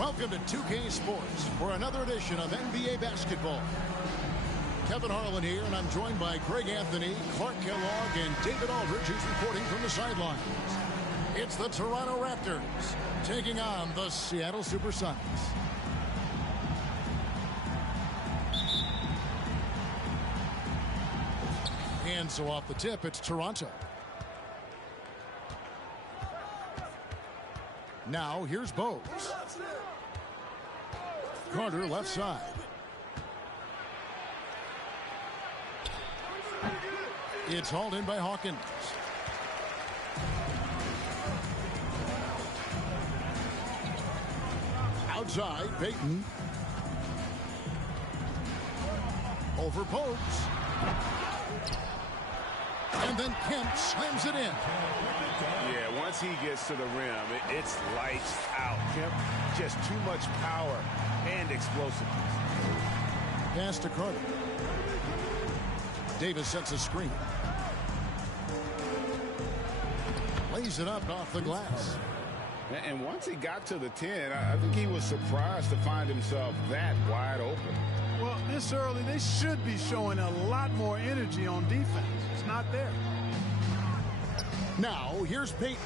Welcome to 2K Sports for another edition of NBA basketball. Kevin Harlan here, and I'm joined by Greg Anthony, Clark Kellogg, and David Aldridge, who's reporting from the sidelines. It's the Toronto Raptors taking on the Seattle Supersonics. And so off the tip, it's Toronto. Now here's Bose. Carter left side. It's hauled in by Hawkins. Outside, Payton. Over Bose. And then Kemp slams it in. Yeah, once he gets to the rim, it's lights out. Kemp, just too much power and explosiveness. Pass to Carter. Davis sets a screen. Lays it up off the glass. And once he got to the 10, I think he was surprised to find himself that wide open. Well, this early, they should be showing a lot more energy on defense. It's not there. Now, here's Payton.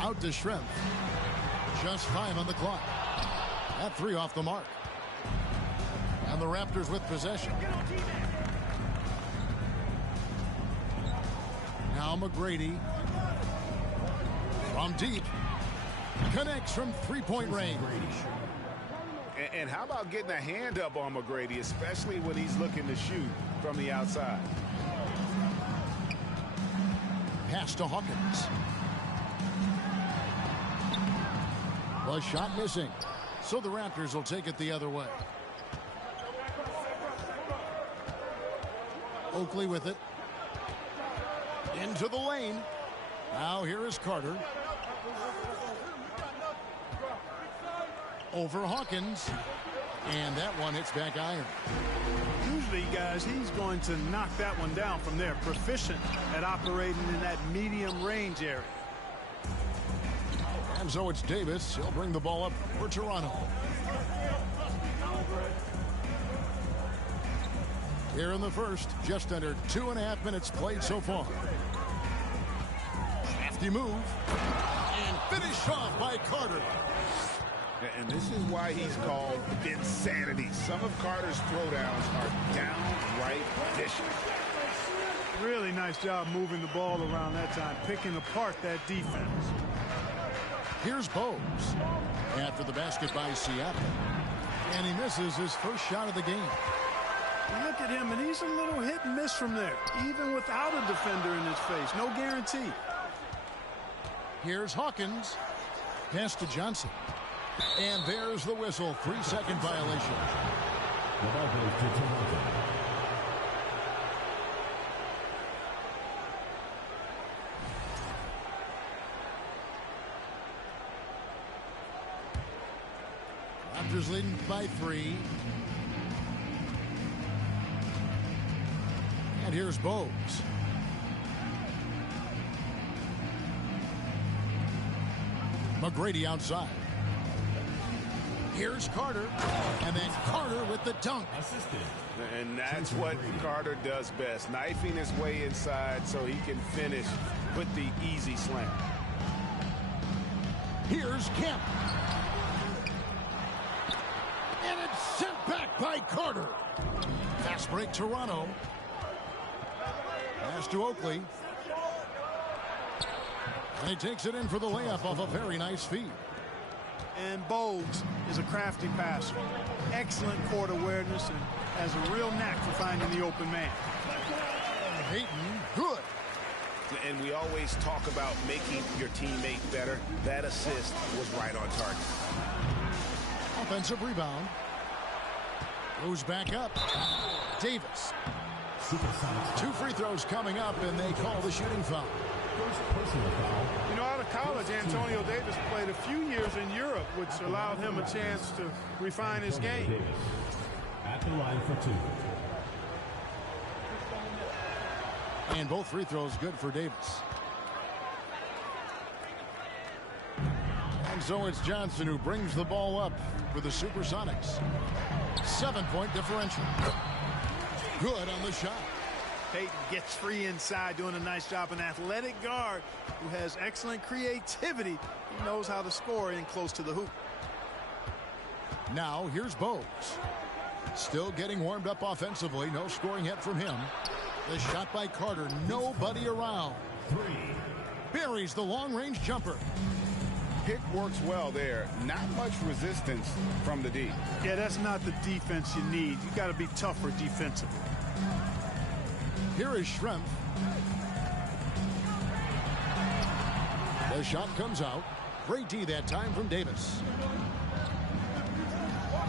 Out to Schrempf. Just 5 on the clock. That 3 off the mark. And the Raptors with possession. Now McGrady. From deep. Connects from three-point range. And how about getting a hand up on McGrady, especially when he's looking to shoot from the outside? Pass to Hawkins. The shot missing. So the Raptors will take it the other way. Oakley with it. Into the lane. Now here is Carter. Over Hawkins. And that one hits back iron. Usually, guys, he's going to knock that one down from there. Proficient at operating in that medium range area. And so it's Davis. He'll bring the ball up for Toronto. Here in the first, just under 2.5 minutes played so far. Hefty move. And finished off by Carter. And this is why he's called Vinsanity. Some of Carter's throwdowns are downright vicious. Really nice job moving the ball around that time, picking apart that defense. Here's Bose. After the basket by Seattle. And he misses his first shot of the game. Look at him, and he's a little hit and miss from there, even without a defender in his face. No guarantee. Here's Hawkins. Pass to Johnson. And there's the whistle. 3-second violation. The ball goes to Toronto. Raptors leading by 3. And here's Bose. McGrady outside. Here's Carter. And then Carter with the dunk. Assisted. And that's what Carter does best. Knifing his way inside so he can finish with the easy slam. Here's Kemp. And it's sent back by Carter. Fast break Toronto. Pass to Oakley. And he takes it in for the layup off a very nice feed. And Bose is a crafty passer. Excellent court awareness and has a real knack for finding the open man. Payton, good. And we always talk about making your teammate better. That assist was right on target. Offensive rebound. Goes back up. Davis. 2 free throws coming up, and they call the shooting foul. Personal foul. You know, out of college, Antonio Davis played a few years in Europe, which allowed him a chance to refine his game. Davis at the line for 2. And both free throws good for Davis. And so it's Johnson who brings the ball up for the Supersonics. 7-point differential. Good on the shot. Payton gets free inside, doing a nice job. An athletic guard who has excellent creativity. He knows how to score in close to the hoop. Now here's Bogues. Still getting warmed up offensively. No scoring yet from him. The shot by Carter. Nobody around. 3. Buries the long-range jumper. Pick works well there. Not much resistance from the D. Yeah, that's not the defense you need. You got to be tougher defensively. Here is Schrempf. The shot comes out. Great D that time from Davis.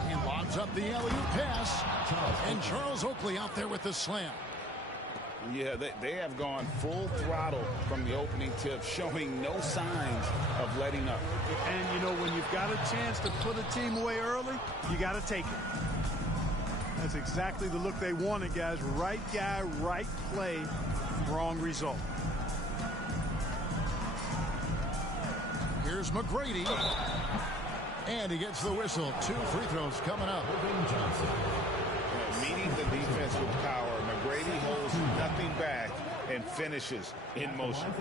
He lobs up the alley-oop pass. And Charles Oakley out there with the slam. Yeah, they have gone full throttle from the opening tip, showing no signs of letting up. And, you know, when you've got a chance to put a team away early, you got to take it. That's exactly the look they wanted, guys. Right guy, right play, wrong result. Here's McGrady. And he gets the whistle. 2 free throws coming up. Meeting the defense with power, McGrady holds nothing back and finishes in motion.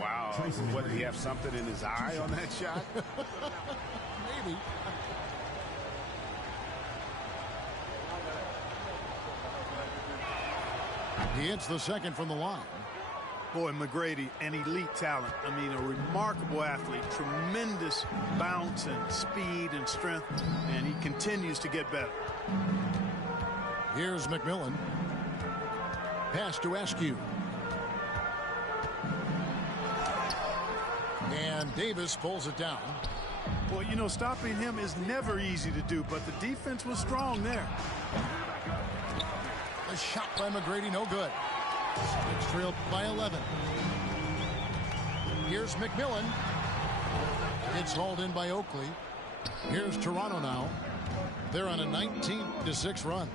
Wow. What, did he have something in his eye on that shot? Maybe. He hits the second from the line. Boy, McGrady, an elite talent. I mean, a remarkable athlete. Tremendous bounce and speed and strength. And he continues to get better. Here's McMillan. Pass to Askew. And Davis pulls it down. Well, you know, stopping him is never easy to do, but the defense was strong there. The shot by McGrady, no good. It's trailed by 11. Here's McMillan. It's hauled in by Oakley. Here's Toronto now. They're on a 19-6 run.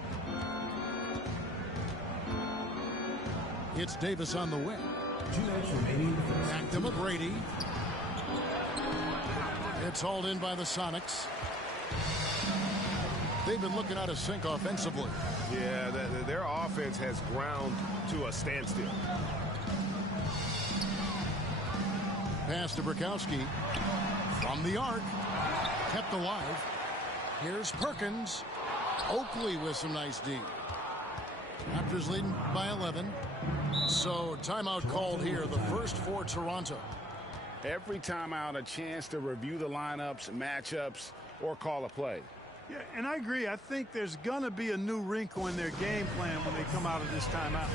It's Davis on the wing. 2 minutes remaining in the first. Back to McGrady. It's hauled in by the Sonics. They've been looking out of sync offensively. Yeah, their offense has ground to a standstill. Pass to Burkowski. From the arc. Kept alive. Here's Perkins. Oakley with some nice D. Raptors leading by 11. So timeout called here. The first for Toronto. Every timeout, a chance to review the lineups, matchups, or call a play. Yeah, and I agree. I think there's going to be a new wrinkle in their game plan when they come out of this timeout.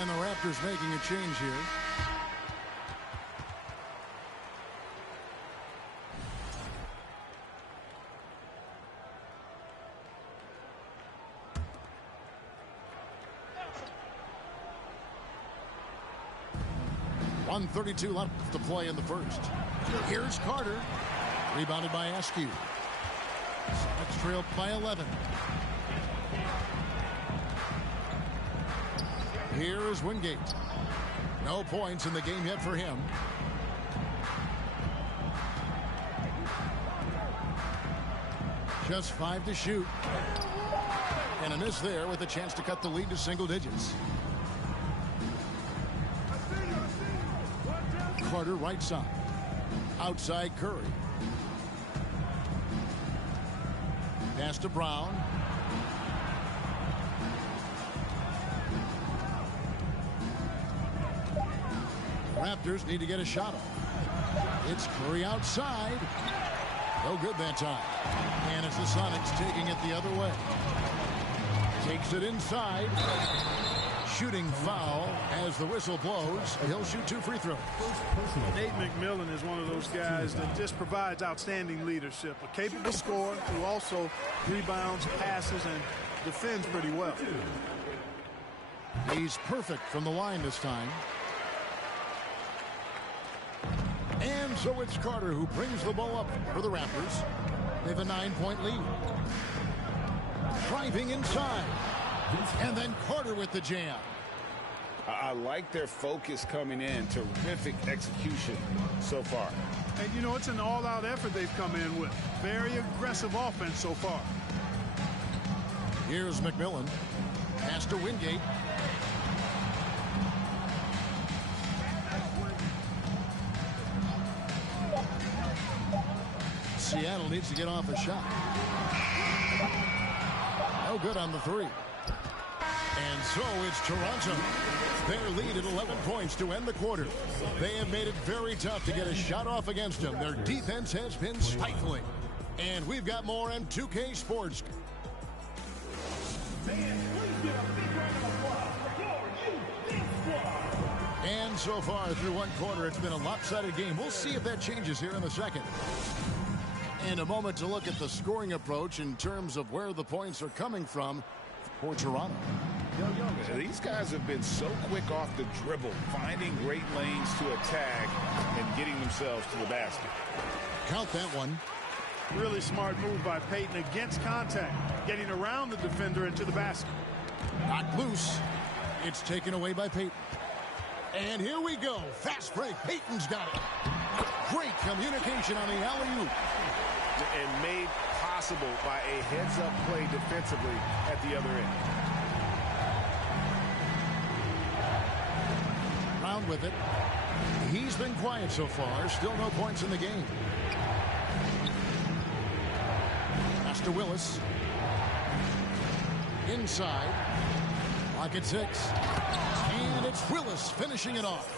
And the Raptors making a change here. .132 left to play in the first. Here's Carter. Rebounded by Askew. Sonics trail by 11. Here is Wingate. No points in the game yet for him. Just 5 to shoot. And a miss there with a chance to cut the lead to single digits. Carter right side. Outside Curry. Pass to Brown. Raptors need to get a shot off. It's Curry outside. No good that time. And it's the Sonics taking it the other way. Takes it inside. Shooting foul as the whistle blows. He'll shoot 2 free throws. Nate McMillan is one of those guys that just provides outstanding leadership. A capable scorer who also rebounds, passes, and defends pretty well. He's perfect from the line this time. And so it's Carter who brings the ball up for the Raptors. They have a 9-point lead. Driving inside. And then Carter with the jam. I like their focus coming in. Terrific execution so far. And, you know, it's an all-out effort they've come in with. Very aggressive offense so far. Here's McMillan. Pass to Wingate. Seattle needs to get off a shot. No good on the 3. And so it's Toronto. Their lead at 11 points to end the quarter. They have made it very tough to get a shot off against them. Their defense has been stifling. And we've got more on 2K Sports. And so far through one quarter, it's been a lopsided game. We'll see if that changes here in the second. And a moment to look at the scoring approach in terms of where the points are coming from for Toronto. These guys have been so quick off the dribble, finding great lanes to attack and getting themselves to the basket. Count that one. Really smart move by Payton against contact, getting around the defender into the basket. Knocked loose. It's taken away by Payton. And here we go. Fast break. Payton's got it. Great communication on the alley-oop. And made possible by a heads-up play defensively at the other end. Brown with it. He's been quiet so far. Still no points in the game. Pass to Willis. Inside. Clock at 6. And it's Willis finishing it off.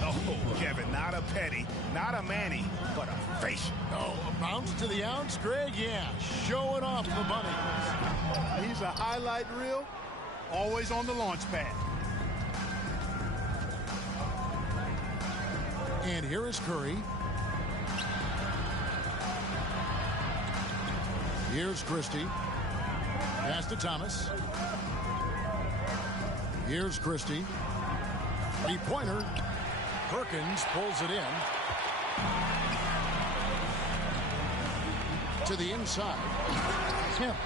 Oh, Kevin, not a Petty, not a Manny, but a facial. Oh, a bounce to the ounce, Greg? Yeah, showing off the bunny. He's a highlight reel, always on the launch pad. And here is Curry. Here's Christie. Pass to Thomas. Here's Christie. Three-pointer. Perkins pulls it in. To the inside. Kemp.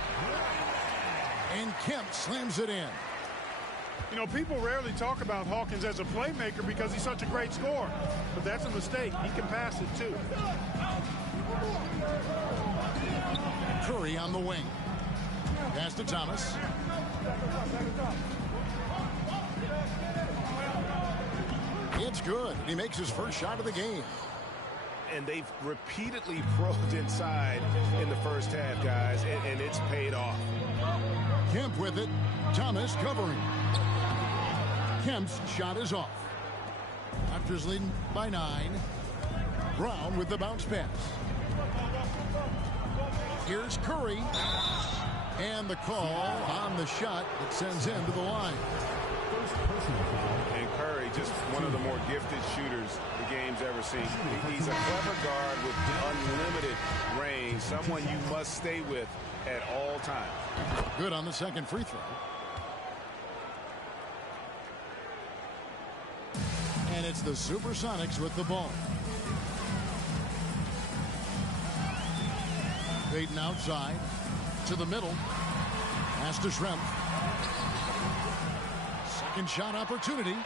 And Kemp slams it in. You know, people rarely talk about Hawkins as a playmaker because he's such a great scorer. But that's a mistake. He can pass it, too. Curry on the wing. Pass to Thomas. It's good. He makes his first shot of the game. And they've repeatedly probed inside in the first half, guys, and it's paid off. Kemp with it. Thomas covering. Kemp's shot is off. Raptors leading by 9. Brown with the bounce pass. Here's Curry. And the call on the shot that sends him to the line. And Curry, just one of the more gifted shooters the game's ever seen. He's a clever guard with unlimited range, someone you must stay with at all times. Good on the second free throw. And it's the Supersonics with the ball. Payton outside to the middle. Pass to Schrempf. Second shot opportunity.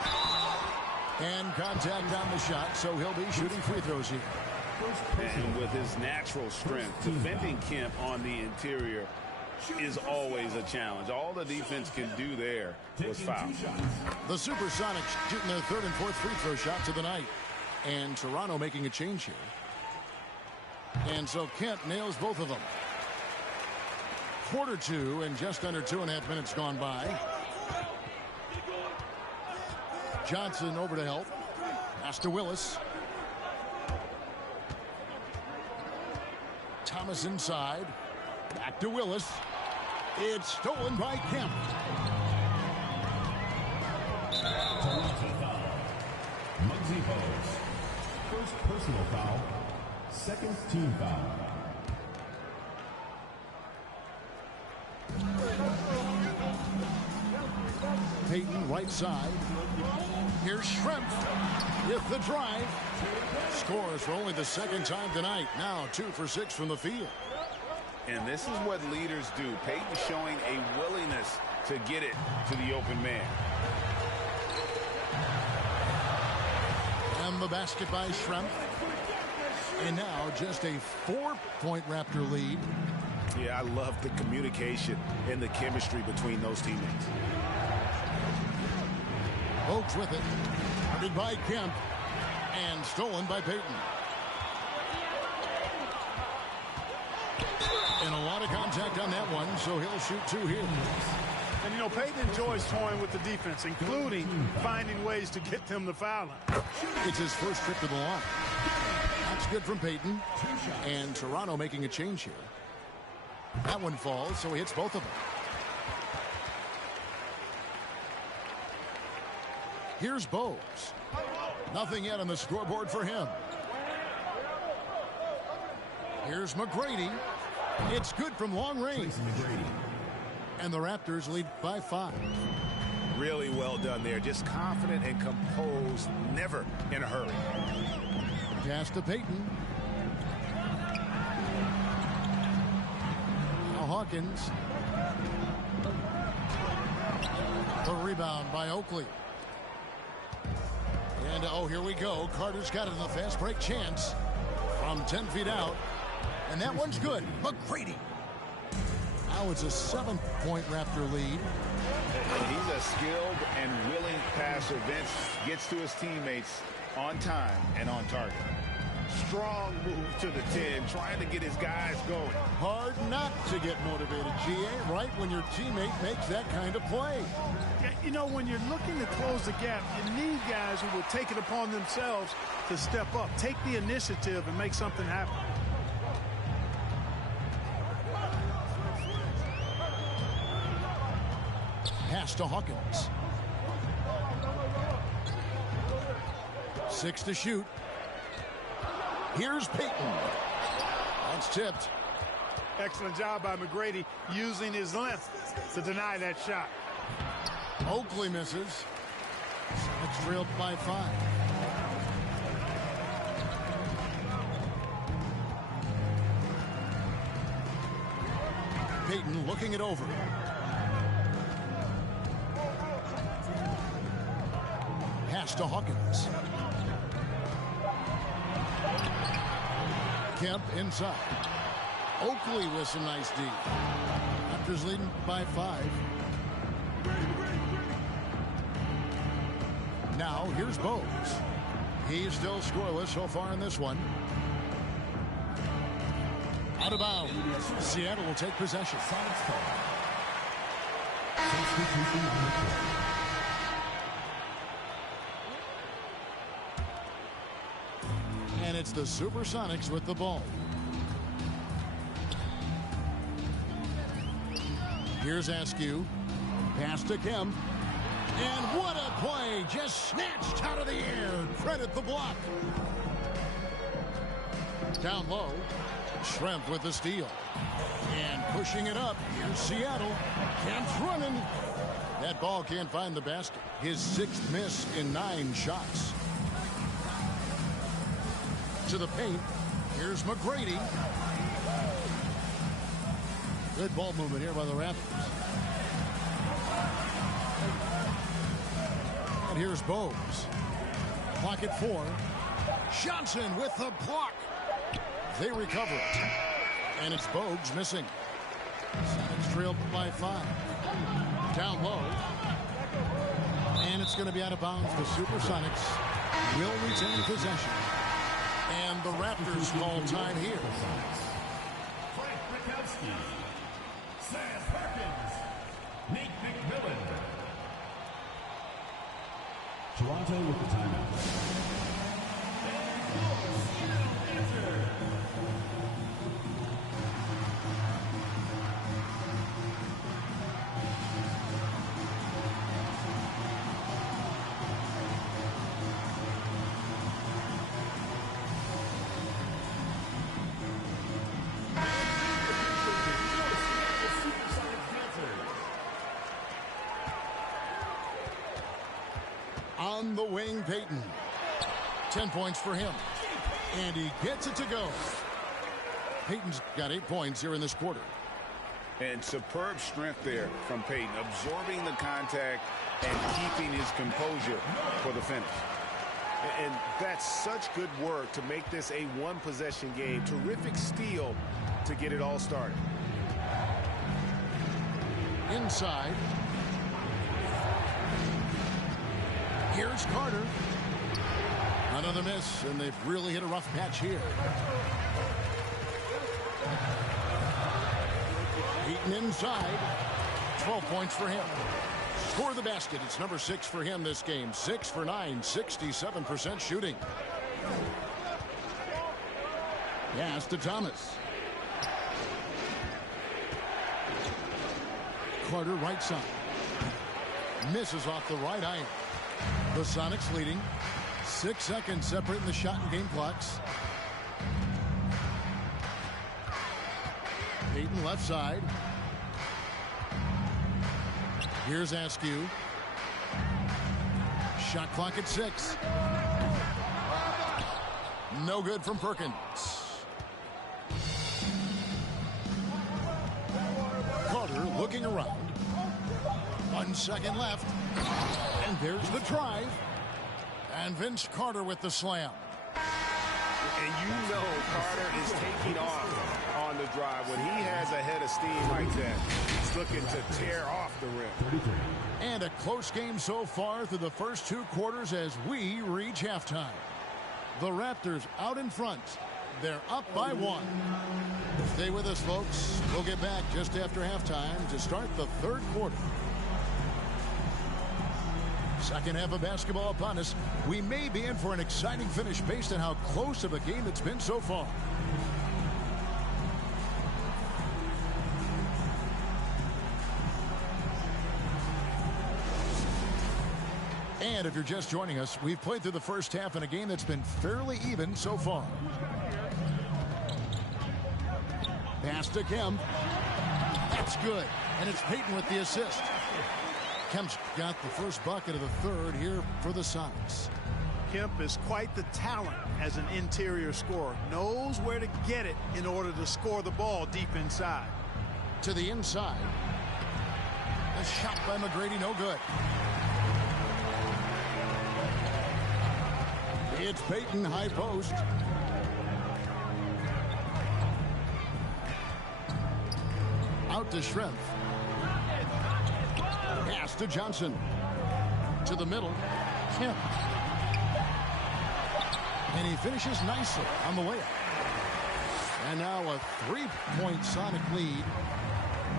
And contact on the shot, so he'll be shooting free throws here. And with his natural strength, defending Kemp on the interior is always a challenge. All the defense can do there was foul. The Supersonics shooting their third and fourth free throw shots of the night. And Toronto making a change here. And so Kent nails both of them. Quarter two and just under 2.5 minutes gone by. Johnson over to help. Pass to Willis. Thomas inside. Back to Willis. It's stolen by Kemp. Muggsy Bogues. First personal foul. Second team foul. Payton right side. Here's Schrempf with the drive. Scores for only the second time tonight. Now 2 for 6 from the field. And this is what leaders do. Payton showing a willingness to get it to the open man. And the basket by Schrempf. And now just a 4-point Raptor lead. Yeah, I love the communication and the chemistry between those teammates. Bogues with it. Guarded by Kemp. And stolen by Payton. And a lot of contact on that one, so he'll shoot 2 here. And, you know, Payton enjoys toying with the defense, including finding ways to get them the foul line. It's his first trip to the line. That's good from Payton. And Toronto making a change here. That one falls, so he hits both of them. Here's Bogues. Nothing yet on the scoreboard for him. Here's McGrady. It's good from long range. And the Raptors lead by 5. Really well done there. Just confident and composed. Never in a hurry. Pass to Payton. Now Hawkins. The rebound by Oakley. And oh, here we go. Carter's got it in the fast break chance from 10 feet out. And that one's good. McGrady. Now it's a 7-point Raptor lead. And he's a skilled and willing passer. Vince gets to his teammates on time and on target. Strong move to the 10, trying to get his guys going. Hard not to get motivated, GA, right when your teammate makes that kind of play. Yeah, you know, when you're looking to close the gap, you need guys who will take it upon themselves to step up, take the initiative, and make something happen. Pass to Hawkins. 6 to shoot. Here's Payton. That's tipped. Excellent job by McGrady using his length to deny that shot. Oakley misses. It's trailed by 5. Payton looking it over. Pass to Hawkins. Kemp inside. Oakley with some nice D. Raptors leading by 5. Now here's Bogues. He's still scoreless so far in this one. Out of bounds. Seattle will take possession. And it's the Supersonics with the ball. Here's Askew. Pass to Kemp. And what a play. Just snatched out of the air. Credit the block. Down low. Schrempf with the steal. And pushing it up. Here's Seattle. Kemp's running. That ball can't find the basket. His 6th miss in 9 shots. To the paint. Here's McGrady. Good ball movement here by the Raptors. And here's Bogues. Clock at 4. Johnson with the block. They recover it. And it's Bogues missing. Sonics trailed by 5. Down low. And it's going to be out of bounds. The Supersonics will retain possession. And the Raptors call time here. Frank Rakowski, Sam Perkins, Nate McMillan. Toronto with the timeout. On the wing, Payton. 10 points for him. And he gets it to go. Payton's got 8 points here in this quarter. And superb strength there from Payton, absorbing the contact and keeping his composure for the finish. And that's such good work to make this a one-possession game. Terrific steal to get it all started. Inside. Here's Carter. Another miss, and they've really hit a rough patch here. Payton inside. 12 points for him. Score the basket. It's number 6 for him this game. 6 for 9, 67% shooting. Pass to Thomas. Carter right side. Misses off the right iron. The Sonics leading. 6 seconds separating the shot and game clocks. Payton left side. Here's Askew. Shot clock at 6. No good from Perkins. Carter looking around. 1 second left. And there's the drive. And Vince Carter with the slam. And you know Carter is taking off on the drive. When he has a head of steam like that, he's looking to tear off the rim. And a close game so far through the first 2 quarters as we reach halftime. The Raptors out in front. They're up by 1. Stay with us, folks. We'll get back just after halftime to start the 3rd quarter. Second half of basketball upon us. We may be in for an exciting finish based on how close of a game it's been so far. And if you're just joining us, we've played through the first half in a game that's been fairly even so far. Pass to Kemp. That's good. And it's Payton with the assist. Kemp's got the first bucket of the 3rd here for the Sonics. Kemp is quite the talent as an interior scorer. Knows where to get it in order to score the ball deep inside. To the inside. The shot by McGrady, no good. It's Payton, high post. Out to Schrenth. Pass to Johnson. To the middle. Kemp. And he finishes nicely on the way up. And now a 3-point Sonic lead.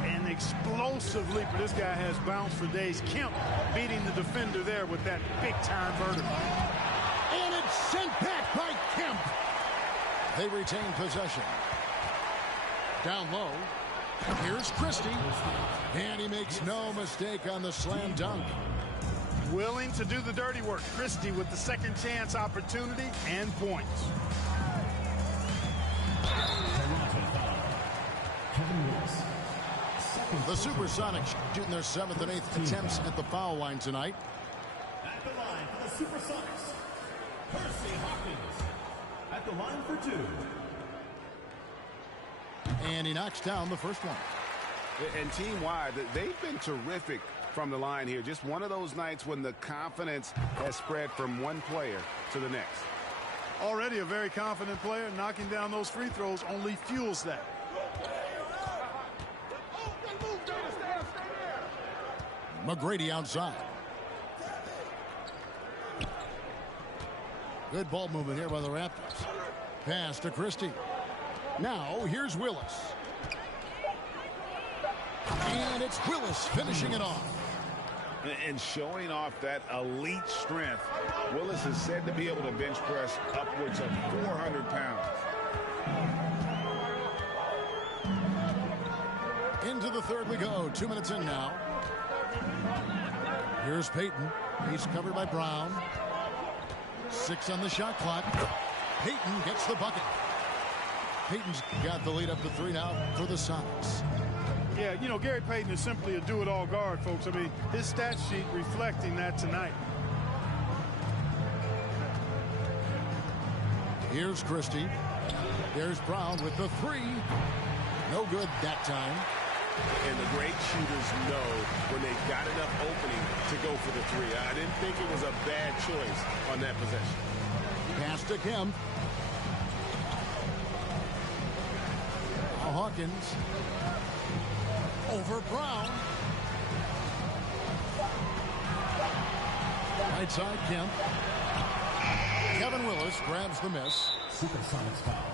An explosive leaper. This guy has bounce for days. Kemp beating the defender there with that big-time vertical. And it's sent back by Kemp. They retain possession. Down low. Here's Christie. And he makes no mistake on the slam dunk. Willing to do the dirty work. Christie with the second chance opportunity and points. The Supersonics shooting their 7th and 8th attempts at the foul line tonight. At the line for the Supersonics, Percy Hawkins. At the line for 2. And he knocks down the first one. And team-wide, they've been terrific from the line here. Just one of those nights when the confidence has spread from one player to the next. Already a very confident player. Knocking down those free throws only fuels that. McGrady outside. Good ball movement here by the Raptors. Pass to Christie. Now here's Willis. And it's Willis finishing it off. And showing off that elite strength, Willis is said to be able to bench press upwards of 400 pounds. Into the third we go. 2 minutes in now. Here's Payton. He's covered by Brown. 6 on the shot clock. Payton gets the bucket. Payton's got the lead up to 3 now for the Sonics. Yeah, you know, Gary Payton is simply a do-it-all guard, folks. I mean, his stat sheet reflecting that tonight. Here's Christie. There's Brown with the 3. No good that time. And the great shooters know when they've got enough opening to go for the 3. I didn't think it was a bad choice on that possession. Pass to Kemp. Now Hawkins. Over Brown. Right side, Kemp. Kevin Willis grabs the miss. Supersonics foul.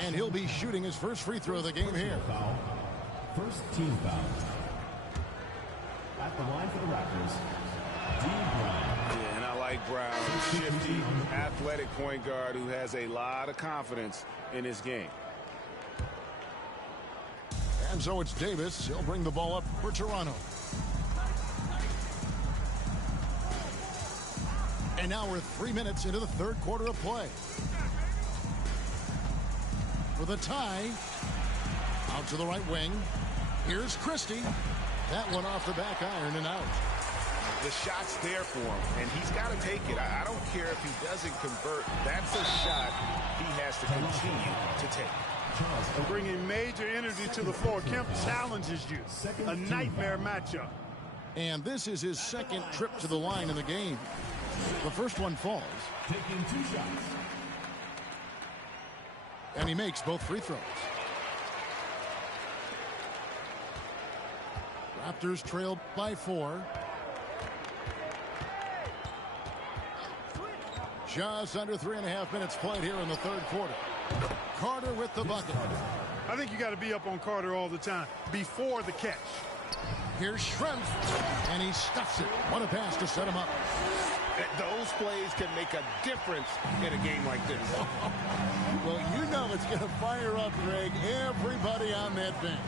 And he'll be shooting his first free throw of the game here. Foul. First team foul. At the line for the Raptors, Dean Brown. Yeah, and I like Brown, shifty, athletic point guard who has a lot of confidence in his game. And so it's Davis. He'll bring the ball up for Toronto. And now we're 3 minutes into the third quarter of play. For the tie. Out to the right wing. Here's Christie. That one off the back iron and out. The shot's there for him, and he's got to take it. I don't care if he doesn't convert. That's a shot he has to continue to take. And bringing major energy to the floor. Kemp challenges you. A nightmare matchup. And this is his second trip to the line in the game. The first one falls. Taking 2 shots. And he makes both free throws. Raptors trailed by 4. Just under 3.5 minutes played here in the third quarter. Carter with the bucket. I think you got to be up on Carter all the time before the catch. Here's Schrempf, and he stuffs it. What a pass to set him up. Those plays can make a difference in a game like this. Well, you know it's going to fire up, Greg, everybody on that bench.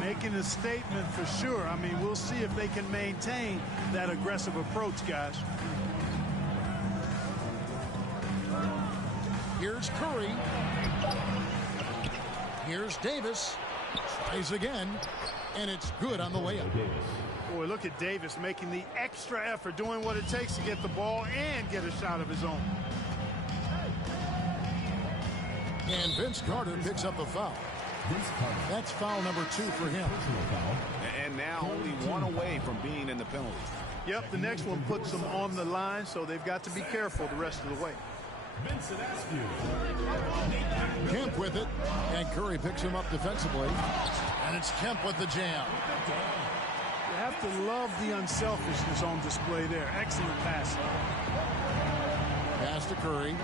Making a statement for sure. I mean, we'll see if they can maintain that aggressive approach, guys. Here's Curry. Here's Davis. Tries again, and it's good on the layup. Boy, look at Davis making the extra effort, doing what it takes to get the ball and get a shot of his own. And Vince Carter picks up a foul. That's foul number 2 for him. And now only 1 away from being in the penalty. Yep, the next one puts them on the line, so they've got to be careful the rest of the way. Vincent Askew. Kemp with it, and Curry picks him up defensively. And it's Kemp with the jam. You have to love the unselfishness on display there. Excellent pass. Pass to Curry.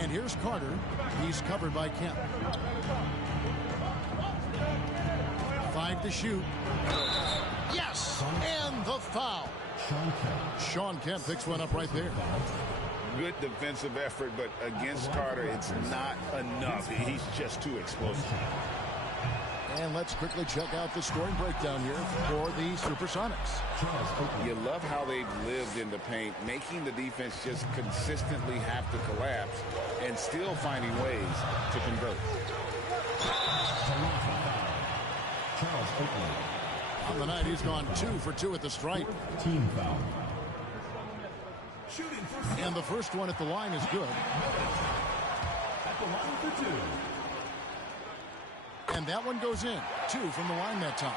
And here's Carter. He's covered by Kemp. 5 to shoot. Yes! And the foul. Shawn Kemp picks one up right there. Good defensive effort, but against Carter, it's not enough. He's just too explosive. And let's quickly check out the scoring breakdown here for the Supersonics. You love how they've lived in the paint, making the defense just consistently have to collapse and still finding ways to convert. On the night, he's gone 2 for 2 at the stripe. Team foul. And the first one at the line is good. At the line for 2. And that one goes in. 2 from the line that time.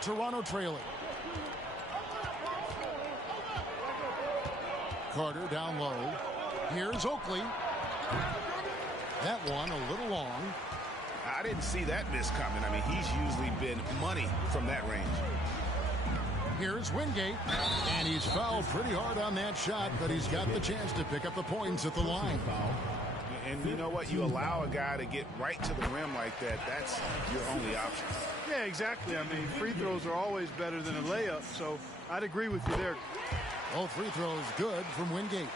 Toronto trailing. Carter down low. Here's Oakley. That one a little long. I didn't see that miss coming. I mean, he's usually been money from that range. Here's Wingate, and he's fouled pretty hard on that shot, but he's got the chance to pick up the points at the line. And you know what? You allow a guy to get right to the rim like that, that's your only option. Yeah, exactly. I mean, free throws are always better than a layup, so I'd agree with you there. All free throws good from Wingate.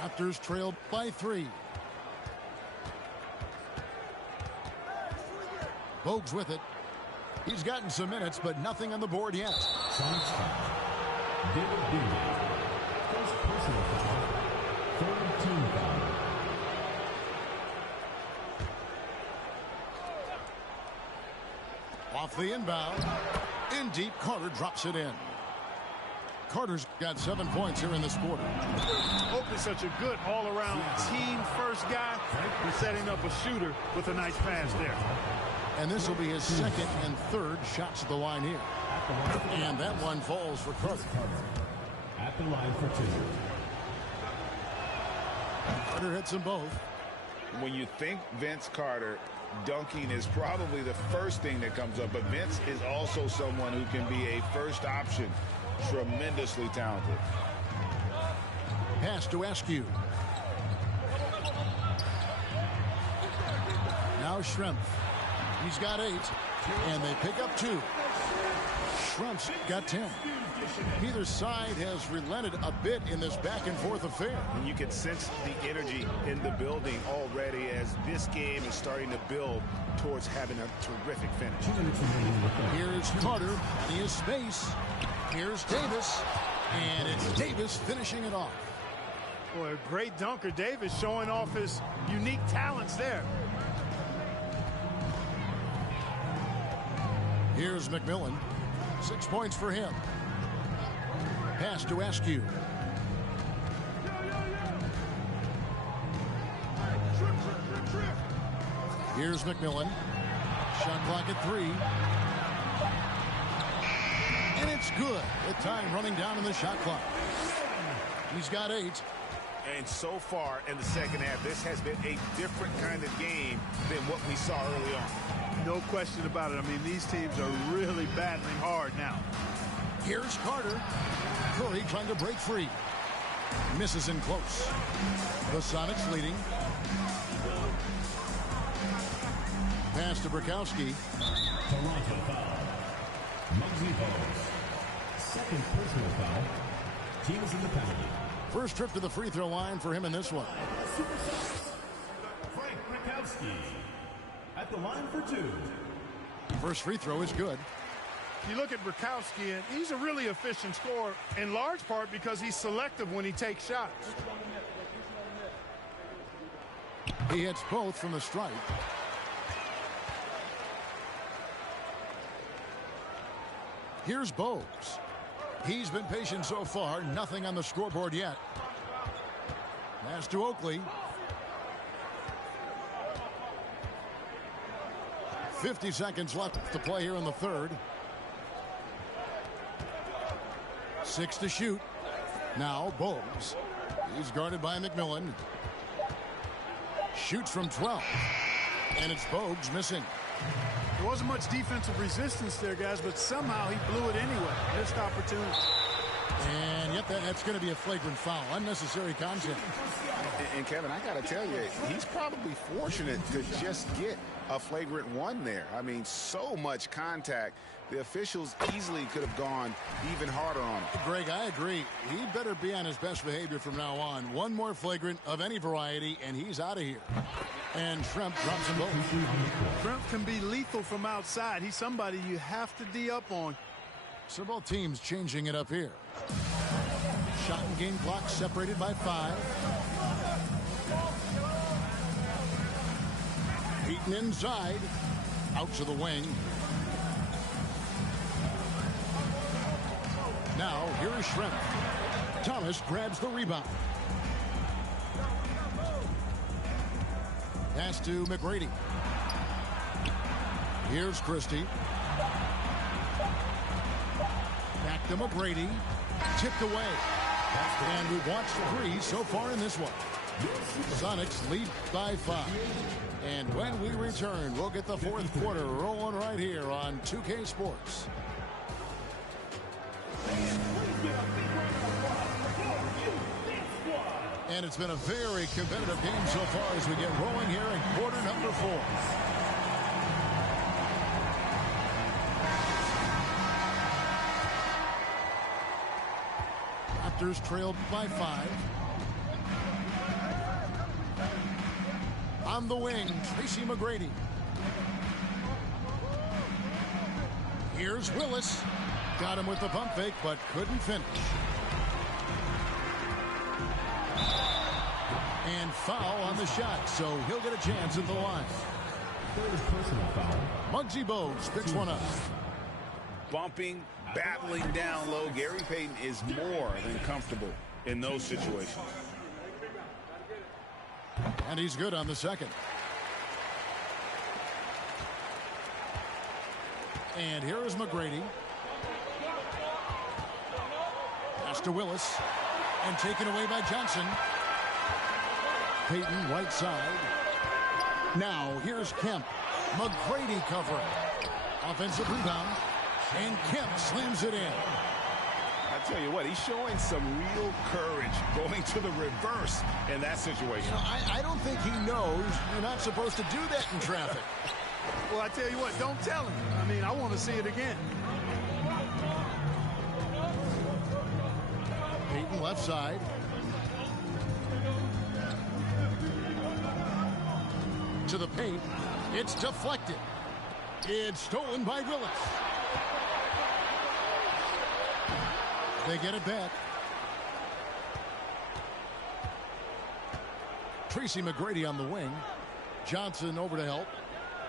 Raptors trailed by 3. Bogues with it. He's gotten some minutes, but nothing on the board yet. Sonics foul. David Beasley. First personal foul. Third team foul. Off the inbound. In deep, Carter drops it in. Carter's got 7 points here in this quarter. Oakley's such a good all-around team-first guy. He's setting up a shooter with a nice pass there. And this will be his second and third shots at the line here. And that one falls for Carter. At the line for 2. Carter hits them both. When you think Vince Carter, dunking is probably the first thing that comes up. But Vince is also someone who can be a first option. Tremendously talented. Pass to Askew. Now Schrempf. He's got 8, and they pick up 2. Schrempf's got 10. Neither side has relented a bit in this back-and-forth affair. And you can sense the energy in the building already as this game is starting to build towards having a terrific finish. Here's Carter, and he has space. Here's Davis, and it's Davis finishing it off. Boy, a great dunker. Davis showing off his unique talents there. Here's McMillan. 6 points for him. Pass to Askew. Here's McMillan. Shot clock at 3. And it's good. The time running down in the shot clock. He's got 8. And so far in the second half, this has been a different kind of game than what we saw early on. No question about it. I mean, these teams are really battling hard now. Here's Carter. Curry trying to break free. Misses in close. The Sonics leading. Pass to Bukowski. Toronto foul. Muggsy Bogues. Second personal foul. Team is in the penalty. First trip to the free throw line for him in this one. Frank Bukowski. At the line for 2. First free throw is good. You look at Bukowski, and he's a really efficient scorer, in large part because he's selective when he takes shots. He hits both from the stripe. Here's Bogues. He's been patient so far. Nothing on the scoreboard yet. Pass to Oakley. 50 seconds left to play here in the third. 6 to shoot. Now Bogues. He's guarded by McMillan. Shoots from 12. And it's Bogues missing. There wasn't much defensive resistance there, guys, but somehow he blew it anyway. Missed opportunity. And yet that's going to be a flagrant foul. Unnecessary contact. And Kevin, I got to tell you, he's probably fortunate to just get a flagrant 1 there. I mean, so much contact. The officials easily could have gone even harder on him. Greg, I agree. He better be on his best behavior from now on. One more flagrant of any variety, and he's out of here. And Schrempf drops them both. Schrempf can be lethal from outside. He's somebody you have to D up on. So both teams changing it up here. Shot and game clock separated by 5. Beaten inside. Out to the wing. Now, here is Schrempf. Thomas grabs the rebound. Pass to McGrady. Here's Christie. Back to McGrady. Tipped away. And we've watched 3 so far in this one. Sonics lead by 5. And when we return, we'll get the fourth quarter rolling right here on 2K Sports. And it's been a very competitive game so far as we get rolling here in quarter number 4. Raptors trailed by 5. On the wing, Tracy McGrady. Here's Willis. Got him with the pump fake, but couldn't finish. And foul on the shot, so he'll get a chance at the line. Third personal foul. Muggsy Bogues picks one up. Bumping, battling down low. Gary Payton is more than comfortable in those situations. And he's good on the second. And here is McGrady. Pass to Willis. And taken away by Johnson. Payton, right side. Now, here's Kemp. McGrady covering. Offensive rebound. And Kemp slams it in. I tell you what, he's showing some real courage going to the reverse in that situation. You know, I don't think he knows you're not supposed to do that in traffic. Well, I tell you what, don't tell him. I mean, I want to see it again. Payton left side. To the paint. It's deflected. It's stolen by Willis. They get it back. Tracy McGrady on the wing. Johnson over to help.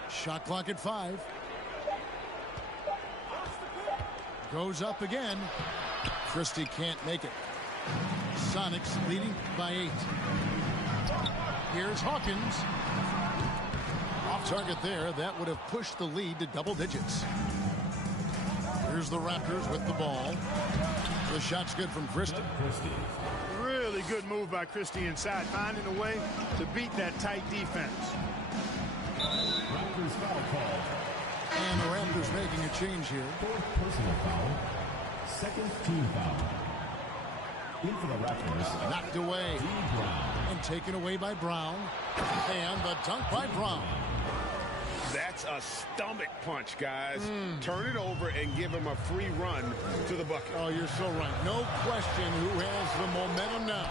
Shot clock at 5. Goes up again. Christie can't make it. Sonics leading by 8. Here's Hawkins. Off target there. That would have pushed the lead to double digits. Here's the Raptors with the ball. The shot's good from Christie. Really good move by Christie inside, finding a way to beat that tight defense. Raptors foul call. And the Raptors making a change here. Fourth personal foul. Second team foul. In for the Raptors. Knocked away. Brown. And taken away by Brown. And the dunk by Brown. That's a stomach punch, guys. Turn it over and give him a free run to the bucket. Oh, you're so right. No question who has the momentum now.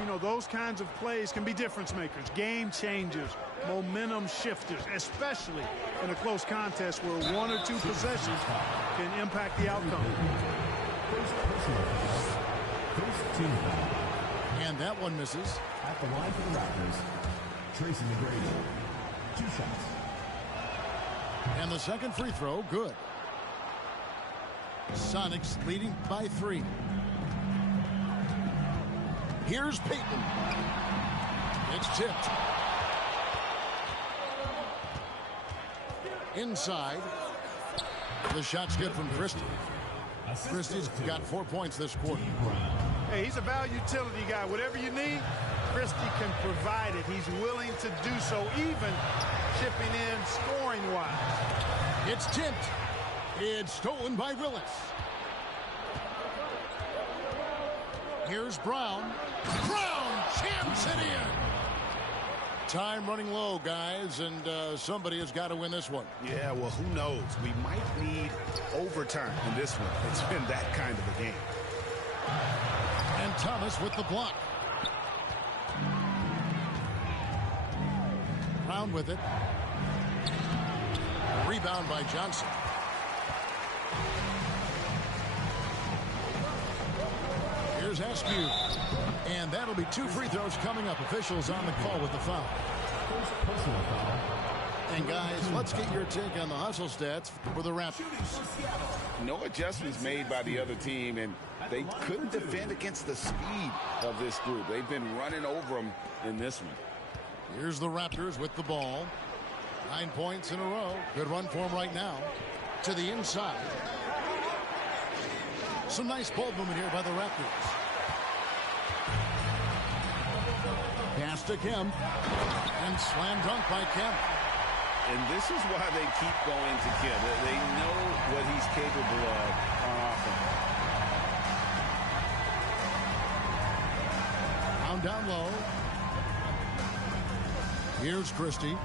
You know, those kinds of plays can be difference makers, game changers, momentum shifters, especially in a close contest where 1 or 2 possessions can impact the outcome. First personal foul. First team foul. And that one misses. At the line for the Raptors, Tracy McGrady. 2 shots. And the second free throw, good. Sonics leading by 3. Here's Payton. It's tipped. Inside. The shot's good from Christie. Christie's got 4 points this quarter. Hey, he's a value utility guy. Whatever you need, Christie can provide it. He's willing to do so, even chipping in scoring-wise. It's tipped. It's stolen by Willis. Here's Brown. Brown jams it in. Time running low, guys, and somebody has got to win this one. Yeah, well, who knows? We might need overtime in this one. It's been that kind of a game. And Thomas with the block. Brown with it. Rebound by Johnson. Here's Askew. And that'll be 2 free throws coming up. Officials on the call with the foul. First personal foul. And guys, let's get your take on the hustle stats for the Raptors. No adjustments made by the other team, and they couldn't defend against the speed of this group. They've been running over them in this one. Here's the Raptors with the ball. 9 points in a row. Good run for them right now. To the inside. Some nice ball movement here by the Raptors. to Kemp. And slam dunk by Kemp. And this is why they keep going to Kemp. They know what he's capable of on offense. Down low. Here's Christie.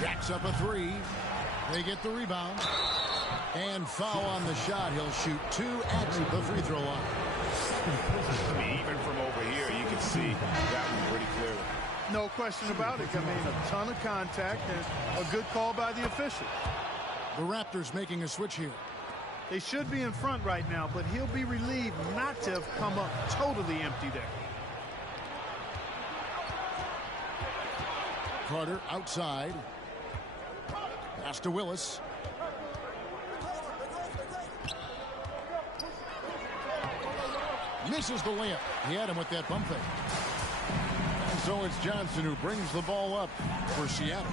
Jacks up a three. They get the rebound. And foul on the shot. He'll shoot 2 at the free throw line. I mean, even from over here, you can see that one pretty clearly. No question about it. I mean, a ton of contact and a good call by the official. The Raptors making a switch here. They should be in front right now, but he'll be relieved not to have come up totally empty there. Carter outside. Pass to Willis. Misses the layup. He had him with that bump fake. And so it's Johnson who brings the ball up for Seattle.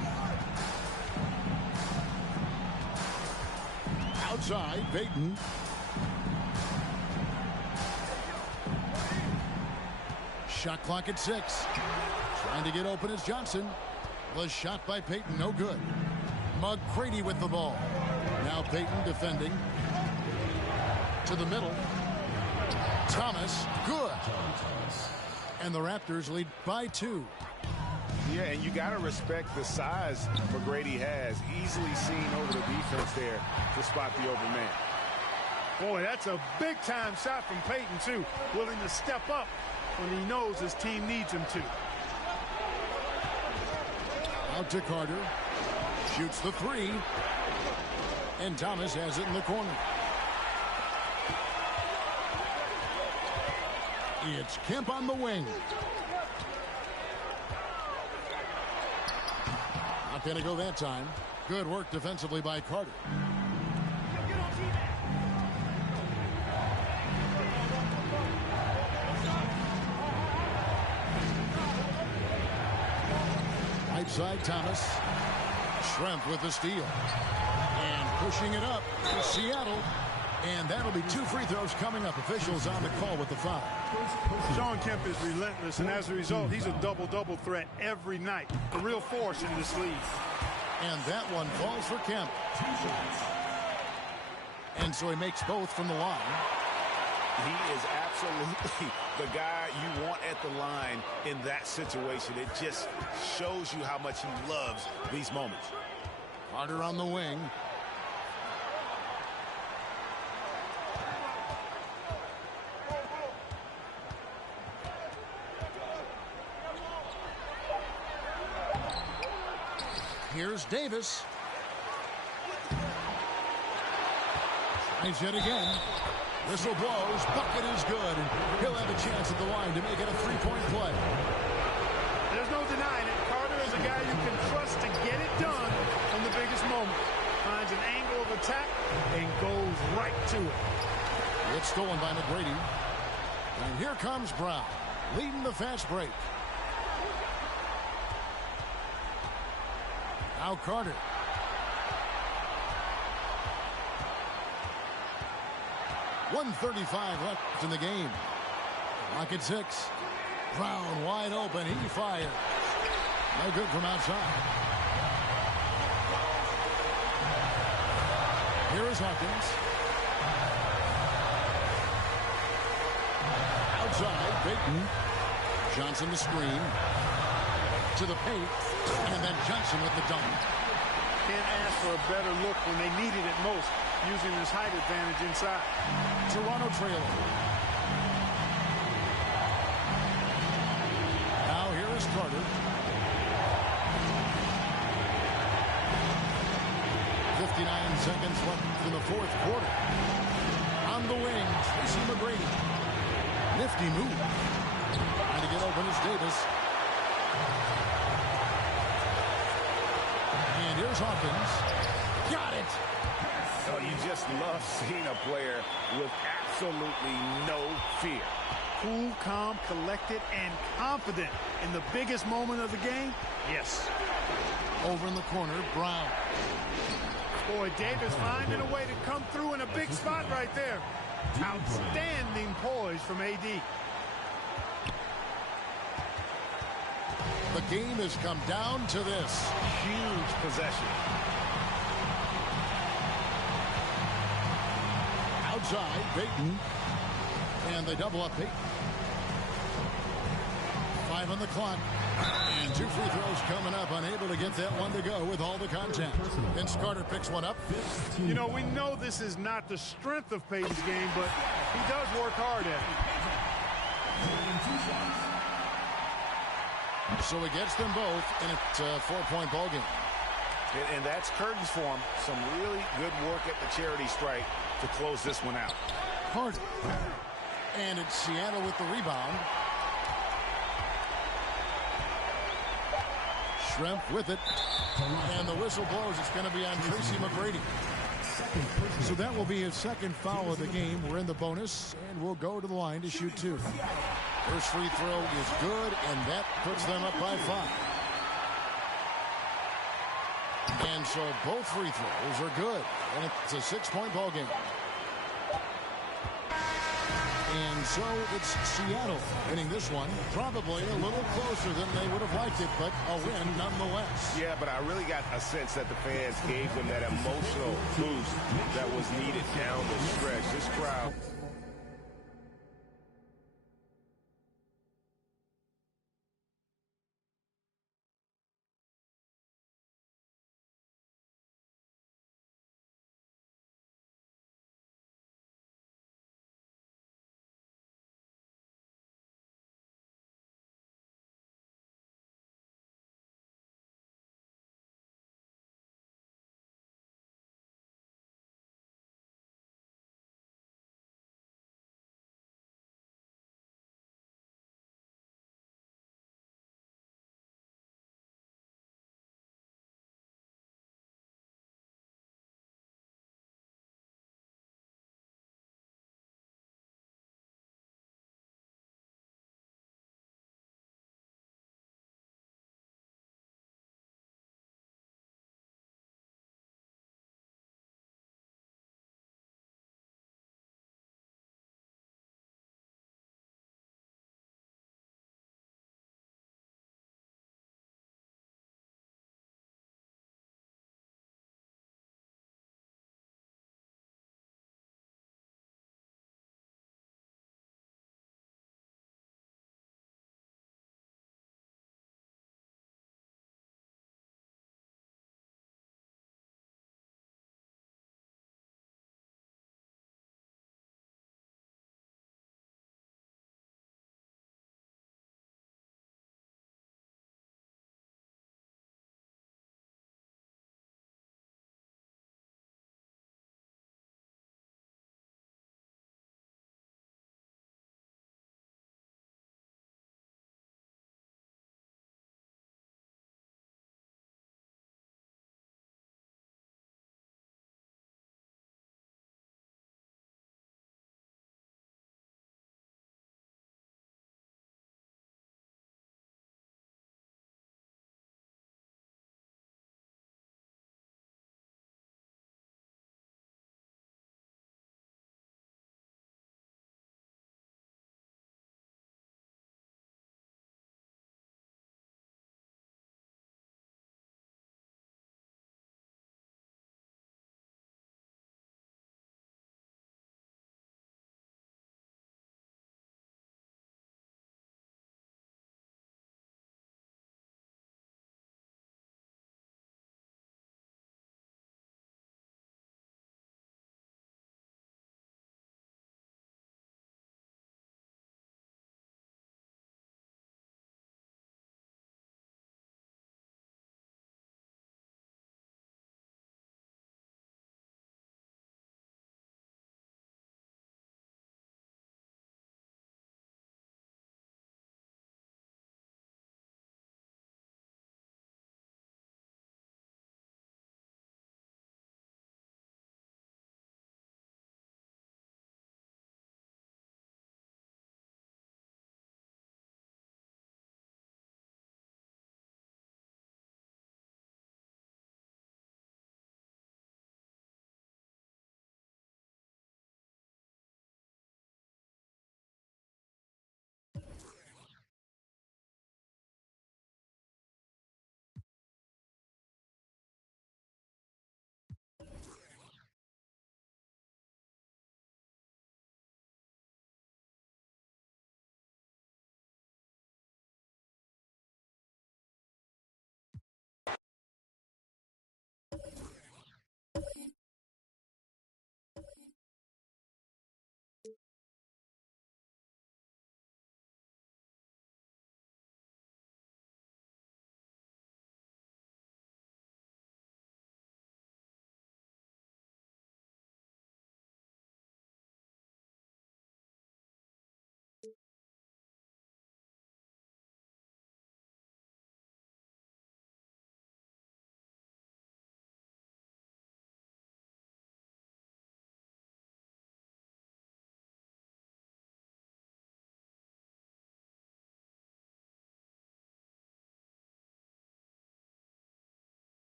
Outside, Payton. Shot clock at 6. Trying to get open is Johnson. The shot by Payton, no good. McGrady with the ball. Now Payton defending. To the middle. Thomas, good. And the Raptors lead by 2. Yeah, and you got to respect the size McGrady has. Easily seen over the defense there to spot the open man. Boy, that's a big-time shot from Payton, too. Willing to step up when he knows his team needs him to. Out to Carter. Shoots the 3. And Thomas has it in the corner. It's Kemp on the wing. Not going to go that time. Good work defensively by Carter. Right side, Thomas. Schrempf with the steal. And pushing it up to Seattle. And that'll be 2 free throws coming up. Officials on the call with the foul. Shawn Kemp is relentless, and as a result, he's a double-double threat every night. A real force in this league. And that one falls for Kemp. And so he makes both from the line. He is absolutely the guy you want at the line in that situation. It just shows you how much he loves these moments. Carter on the wing. Here's Davis. Tries yet again. Whistle blows. Bucket is good. And he'll have a chance at the line to make it a 3-point play. There's no denying it. Carter is a guy you can trust to get it done in the biggest moment. Finds an angle of attack and goes right to it. It's stolen by McGrady. And here comes Brown, leading the fast break. Now Carter. .135 left in the game. Clock at 6. Brown wide open. He fired. No good from outside. Here is Hawkins. Outside, Payton. Johnson the screen. To the paint. And then Johnson with the dunk. Can't ask for a better look when they needed it most, using his height advantage inside. Toronto trailing. Now here is Carter. 59 seconds left in the fourth quarter. On the wing, Tracy McGrady. Nifty move. Trying to get open is Davis. And here's Hawkins. Got it. Oh, you just love seeing a player with absolutely no fear. Cool, calm, collected, and confident in the biggest moment of the game. Yes. Over in the corner, Brown. Boy, Davis finding a way to come through in a big spot right there. Outstanding poise from AD. The game has come down to this. Huge possession. Outside, Payton. And they double up Payton. 5 on the clock. And 2 free throws coming up. Unable to get that one to go with all the contact. Vince Carter picks one up. You know, we know this is not the strength of Payton's game, but he does work hard at it. So he gets them both, and it's a 4-point ball game. And that's curtains for him. Some really good work at the charity strike to close this one out. Carter. And it's Seattle with the rebound. Schrempf with it. And the whistle blows. It's going to be on Tracy McGrady. So that will be his second foul of the game. We're in the bonus, and we'll go to the line to shoot 2. First free throw is good, and that puts them up by 5. And so both free throws are good, and it's a 6-point ball game. And so it's Seattle winning this one. Probably a little closer than they would have liked it, but a win nonetheless. Yeah, but I really got a sense that the fans gave them that emotional boost that was needed down the stretch. This crowd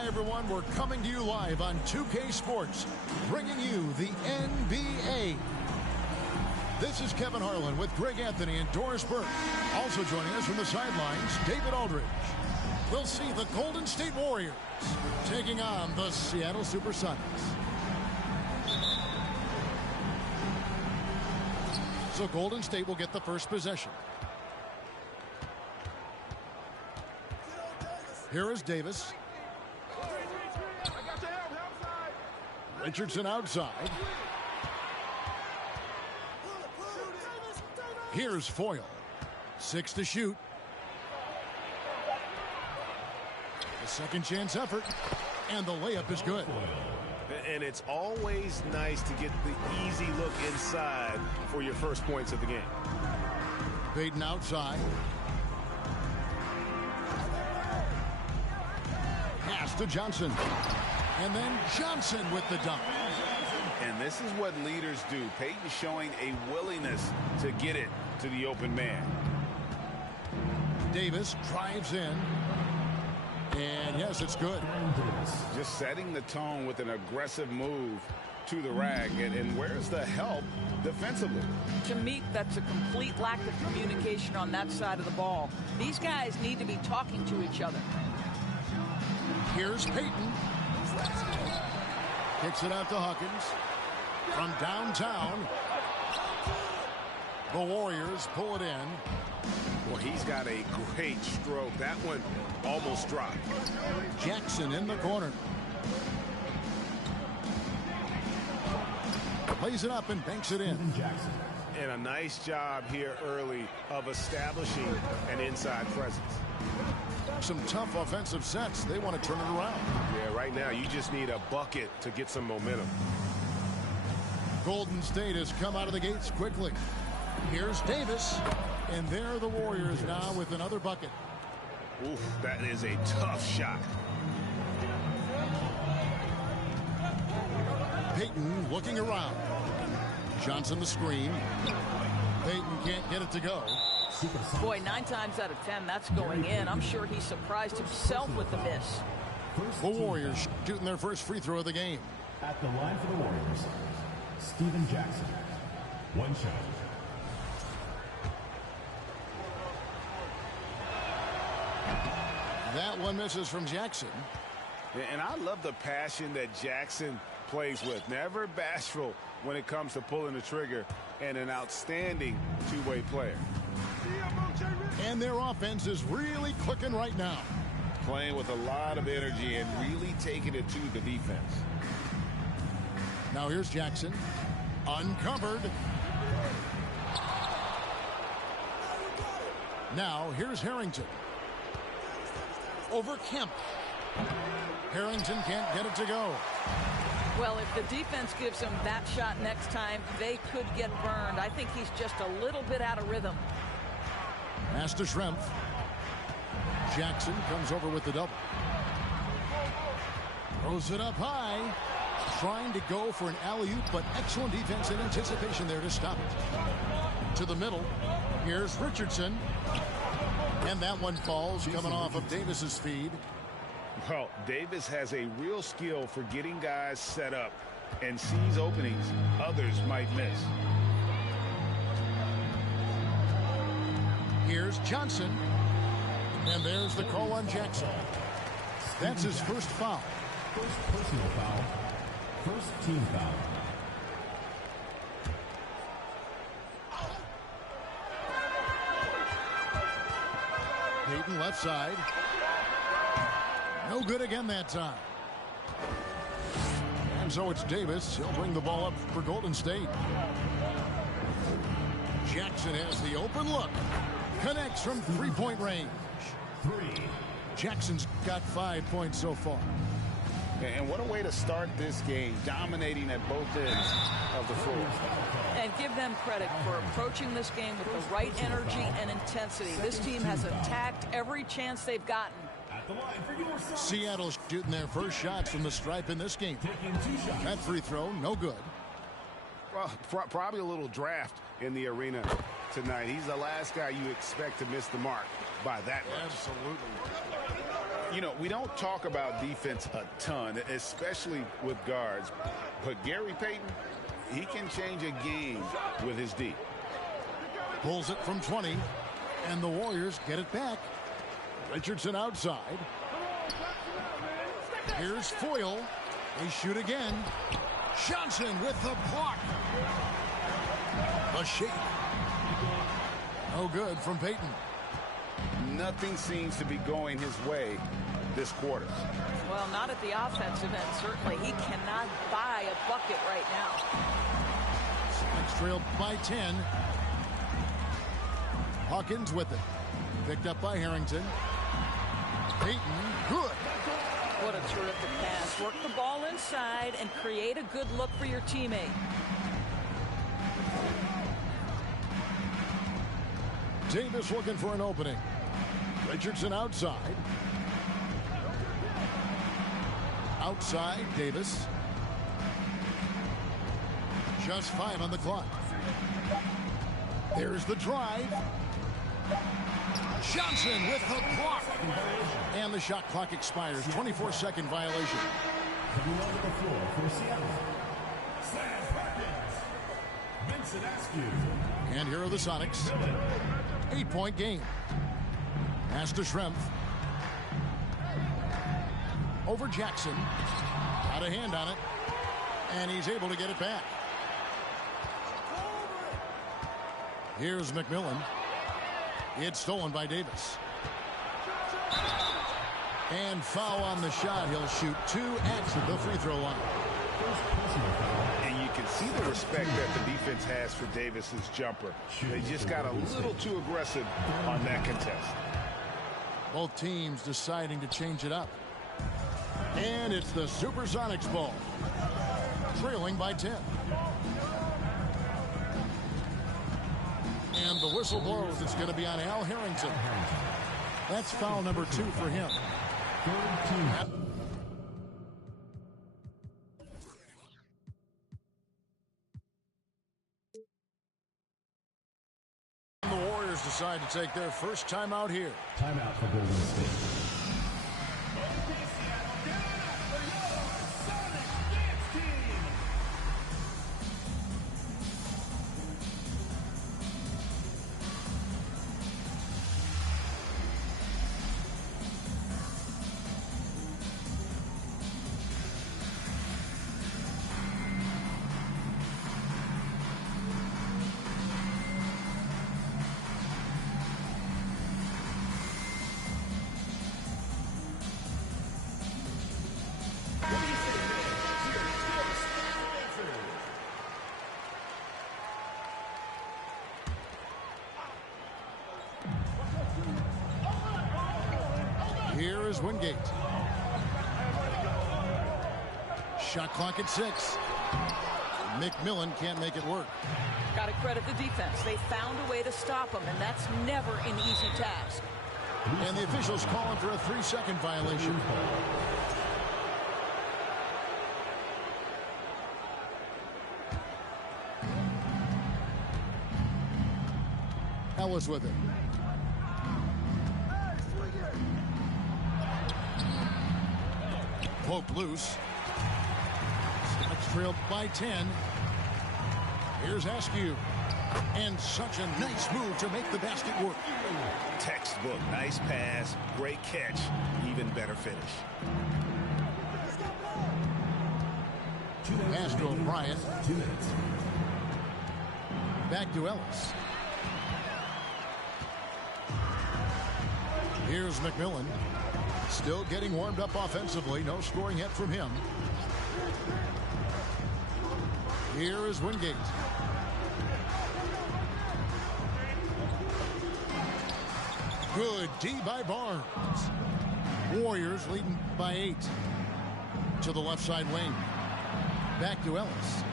Hi, everyone. We're coming to you live on 2K Sports, bringing you the NBA. This is Kevin Harlan with Greg Anthony and Doris Burke. Also joining us from the sidelines, David Aldridge. We'll see the Golden State Warriors taking on the Seattle Supersonics. So Golden State will get the first possession. Here is Davis. Richardson outside. Here's Foyle. 6 to shoot. A second chance effort. And the layup is good. And it's always nice to get the easy look inside for your first points of the game. Payton outside. Pass to Johnson. And then Johnson with the dunk. And this is what leaders do. Payton showing a willingness to get it to the open man. Davis drives in. And yes, it's good. Just setting the tone with an aggressive move to the rack. And where's the help defensively? To me, that's a complete lack of communication on that side of the ball. These guys need to be talking to each other. Here's Payton. Kicks it out to Hawkins. From downtown. The Warriors pull it in. Well, he's got a great stroke. That one almost dropped. Jackson in the corner. Plays it up and banks it in. And a nice job here early of establishing an inside presence. Some tough offensive sets. They want to turn it around. Yeah, right now you just need a bucket to get some momentum. Golden State has come out of the gates quickly. Here's Davis. And there are the Warriors now with another bucket. Oof, that is a tough shot. Payton looking around. Johnson the screen. Payton can't get it to go. Boy, 9 times out of 10, that's going in. I'm sure he surprised himself with the miss. The Warriors shooting their first free throw of the game. At the line for the Warriors, Stephen Jackson. One shot. That one misses from Jackson. And I love the passion that Jackson plays with. Never bashful when it comes to pulling the trigger, and an outstanding two-way player. And their offense is really clicking right now. Playing with a lot of energy and really taking it to the defense. Now here's Jackson. Uncovered. Now here's Harrington. Over Kemp. Harrington can't get it to go. Well, if the defense gives him that shot next time, they could get burned. I think he's just a little bit out of rhythm. Pass to Schrempf. Jackson comes over with the double. Throws it up high. Trying to go for an alley-oop, but excellent defense and anticipation there to stop it. To the middle. Here's Richardson. And that one falls coming off of Davis's feed. Well, Davis has a real skill for getting guys set up and sees openings others might miss. Here's Johnson. And there's the call on Jackson. That's his first foul. First personal foul. First team foul. Payton left side. No good again that time. And so it's Davis. He'll bring the ball up for Golden State. Jackson has the open look. Connects from three-point range. Jackson's got 5 points so far. And what a way to start this game, dominating at both ends of the floor. And give them credit for approaching this game with the right energy and intensity. This team has attacked every chance they've gotten. At the line for your side. Seattle shooting their first shots from the stripe in this game. That free throw, no good. Well, probably a little draft in the arena tonight. He's the last guy you expect to miss the mark by that much. Absolutely. You know, we don't talk about defense a ton, especially with guards. But Gary Payton, he can change a game with his D. Pulls it from 20, and the Warriors get it back. Richardson outside. Here's Foyle. They shoot again. Johnson with the block. The shake. No good from Payton. Nothing seems to be going his way this quarter. Well, not at the offensive end, certainly. He cannot buy a bucket right now. Celtics trailed by 10. Hawkins with it. Picked up by Harrington. Payton, good. What a terrific pass. Work the ball inside and create a good look for your teammate. Davis looking for an opening. Richardson outside. Outside, Davis. Just 5 on the clock. There's the drive. Johnson with the block. And the shot clock expires. 24-second violation. Coming onto the floor for Seattle, Sam Perkins, Vincent Askew. And here are the Sonics. 8-point game. Pass to Schrempf. Over Jackson. Got a hand on it. And he's able to get it back. Here's McMillan. It's stolen by Davis. And foul on the shot. He'll shoot 2 at the free throw line. And you can see the respect that the defense has for Davis's jumper. They just got a little too aggressive on that contest. Both teams deciding to change it up. And it's the Supersonics ball. Trailing by 10. And the whistle blows. It's going to be on Al Harrington. That's foul number 2 for him. The Warriors decide to take their first timeout here. Timeout for Golden State. Here is Wingate. Shot clock at 6. McMillan can't make it work. Got to credit the defense. They found a way to stop him, and that's never an easy task. And the officials calling for a 3-second violation. Ellis with it. Poke loose. Celtics trailed by 10. Here's Askew. And such a nice move to make the basket work. Textbook, nice pass, great catch, even better finish. Pass to O'Brien. 2 minutes. Back to Ellis. Here's McMillan. Still getting warmed up offensively. No scoring yet from him. Here is Wingate. Good D by Barnes. Warriors leading by 8. To the left side wing. Back to Ellis.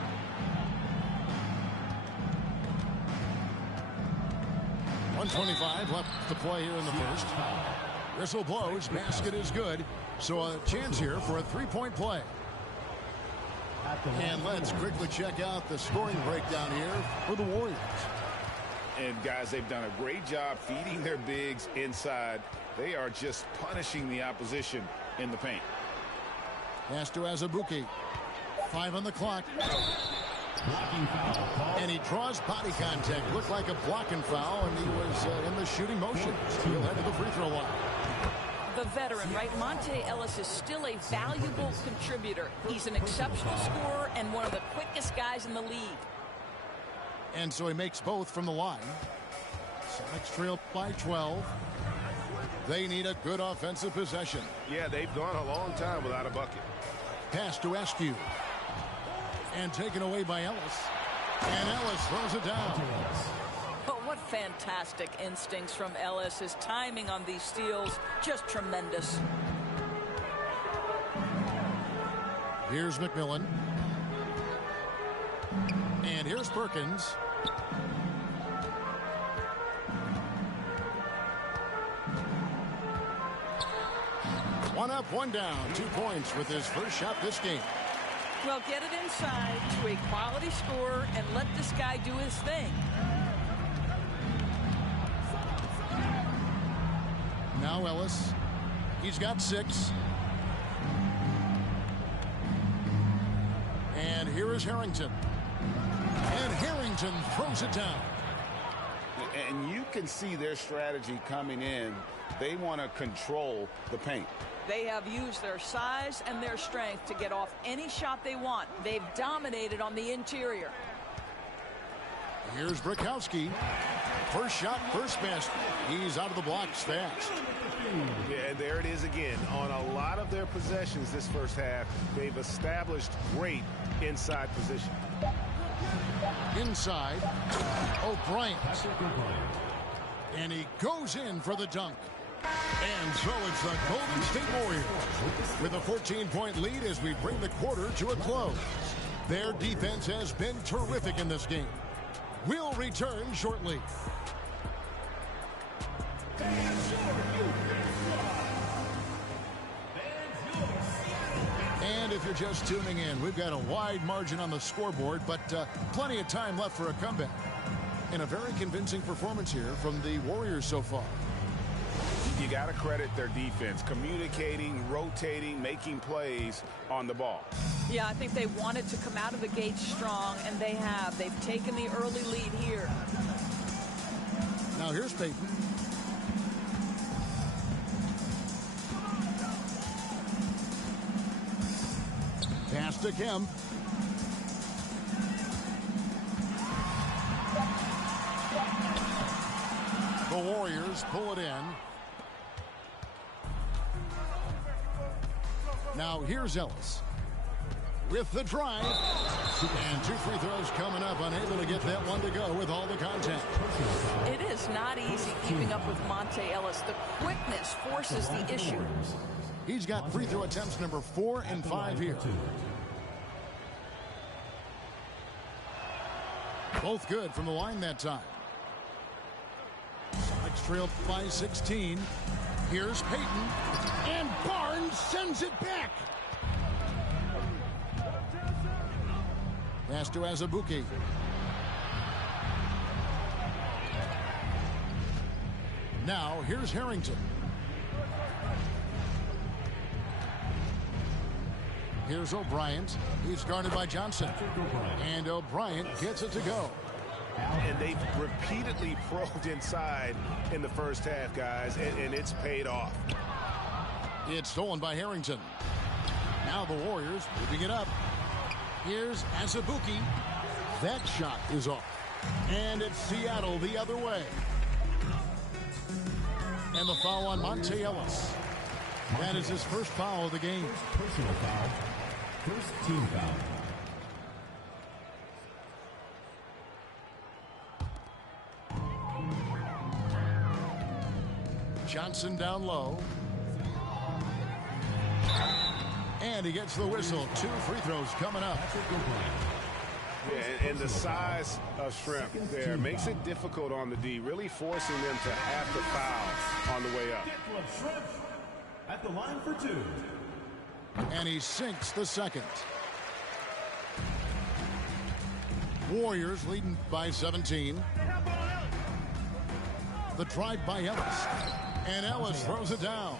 .125 left to play here in the first. Whistle blows. Basket is good. So a chance here for a 3-point play. And let's quickly check out the scoring breakdown here for the Warriors. And guys, they've done a great job feeding their bigs inside. They are just punishing the opposition in the paint. Pass to Azubuike. 5 on the clock. Blocking foul. And he draws body contact. Looked like a blocking foul, and he was in the shooting motion. He'll head to the free throw line. The veteran, right? Monte Ellis is still a valuable contributor. He's an exceptional scorer and one of the quickest guys in the league. And so he makes both from the line. Sonics trail by 12. They need a good offensive possession. Yeah, they've gone a long time without a bucket. Pass to Askew. And taken away by Ellis. And Ellis throws it down. But what fantastic instincts from Ellis. His timing on these steals, just tremendous. Here's McMillan. And here's Perkins. One up, one down. 2 points with his first shot this game. Well, get it inside to a quality scorer and let this guy do his thing. Now Ellis. He's got 6. And here is Harrington. And Harrington throws it down. And you can see their strategy coming in. They want to control the paint. They have used their size and their strength to get off any shot they want. They've dominated on the interior. Here's Brakowski. First shot, first basket. He's out of the blocks fast. Yeah, there it is again. On a lot of their possessions this first half, they've established great inside position. Inside, O'Brien. And he goes in for the dunk. And so it's the Golden State Warriors with a 14-point lead as we bring the quarter to a close. Their defense has been terrific in this game. We'll return shortly. And if you're just tuning in, we've got a wide margin on the scoreboard, but plenty of time left for a comeback. And a very convincing performance here from the Warriors so far. You got to credit their defense, communicating, rotating, making plays on the ball. Yeah, I think they wanted to come out of the gate strong, and they have. They've taken the early lead here. Now here's Payton. Pass to Kemp. The Warriors pull it in. Now here's Ellis with the drive. And 2 free throws coming up, unable to get that one to go with all the contact. It is not easy keeping up with Monte Ellis. The quickness forces the issue. He's got free throw attempts number 4 and 5 here. Both good from the line that time. Sonics trailed by 16. Here's Payton. And Barnes sends it back. Pass to Azubuike. Now here's Harrington. Here's O'Brien. He's guarded by Johnson. And O'Brien gets it to go. And they've repeatedly probed inside in the first half, guys, and it's paid off. It's stolen by Harrington. Now the Warriors moving it up. Here's Azubuike. That shot is off. And it's Seattle the other way. And the foul on Monte Ellis. That is his first foul of the game. Personal foul. First team foul. Johnson down low. And he gets the whistle. 2 free throws coming up. Yeah, and the size of Shrimp there makes it difficult on the D, really forcing them to have to foul on the way up. Shrimp at the line for 2. And he sinks the second. Warriors leading by 17. The drive by Ellis. And Ellis throws it down.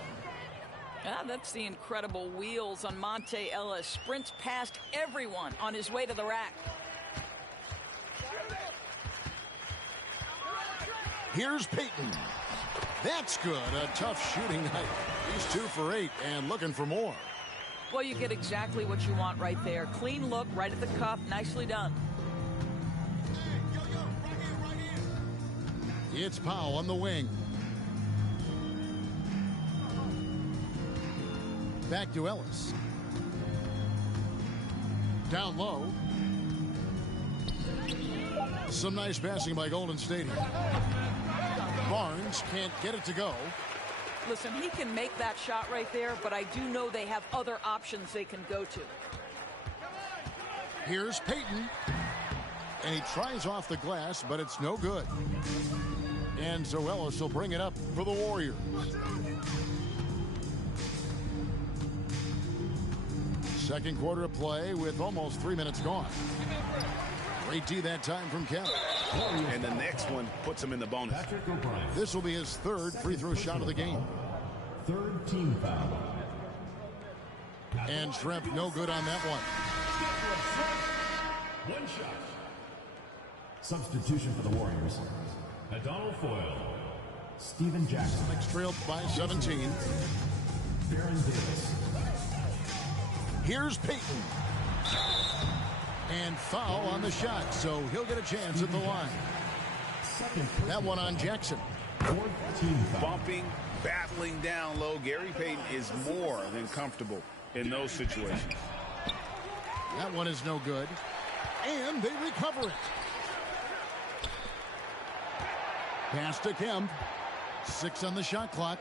That's the incredible wheels on Monte Ellis. Sprints past everyone on his way to the rack. Here's Payton. That's good. A tough shooting night. He's 2 for 8 and looking for more. Well, you get exactly what you want right there. Clean look right at the cup. Nicely done. It's Powell on the wing. Back to Ellis. Down low. Some nice passing by Golden State here. Barnes can't get it to go. Listen, he can make that shot right there, but I do know they have other options they can go to. Here's Payton. And he tries off the glass, but it's no good. And so Ellis will bring it up for the Warriors. Second quarter of play with almost 3 minutes gone. Great D that time from Kemp. And the next one puts him in the bonus. This will be his 3rd free throw shot of the game. 3rd team foul. And Schrempf no good on that one. One shot. Substitution for the Warriors. Adonal Foyle. Steven Jackson. Next trailed by 17. Baron Davis. Here's Payton. And foul on the shot, so he'll get a chance at the line. That one on Jackson. 4th team foul. Bumping, battling down low. Gary Payton is more than comfortable in those situations. That one is no good. And they recover it. Pass to Kemp. 6 on the shot clock.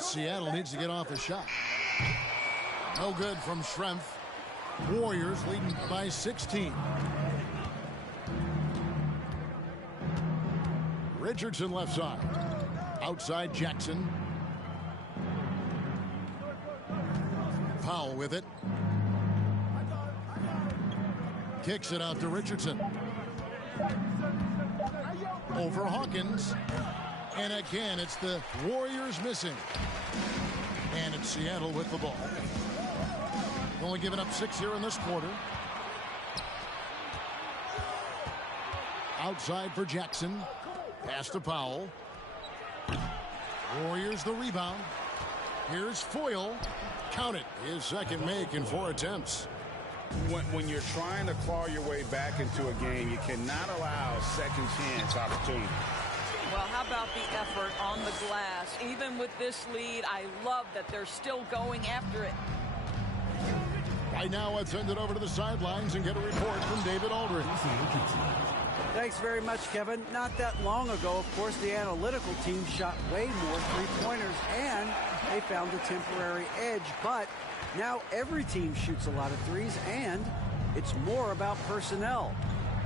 Seattle needs to get off a shot. No good from Schrempf. Warriors leading by 16. Richardson left side. Outside Jackson. Powell with it. Kicks it out to Richardson. Over Hawkins. And again, it's the Warriors missing. And it's Seattle with the ball. Only giving up 6 here in this quarter. Outside for Jackson. Pass to Powell. Warriors the rebound. Here's Foyle. Count it. His second make in 4 attempts. When you're trying to claw your way back into a game, you cannot allow second chance opportunity. Well, how about the effort on the glass? Even with this lead, I love that they're still going after it. Right now, let's send it over to the sidelines and get a report from David Aldridge. Thanks very much, Kevin. Not that long ago, of course, the analytical team shot way more three-pointers, and they found a temporary edge. But now every team shoots a lot of threes, and it's more about personnel.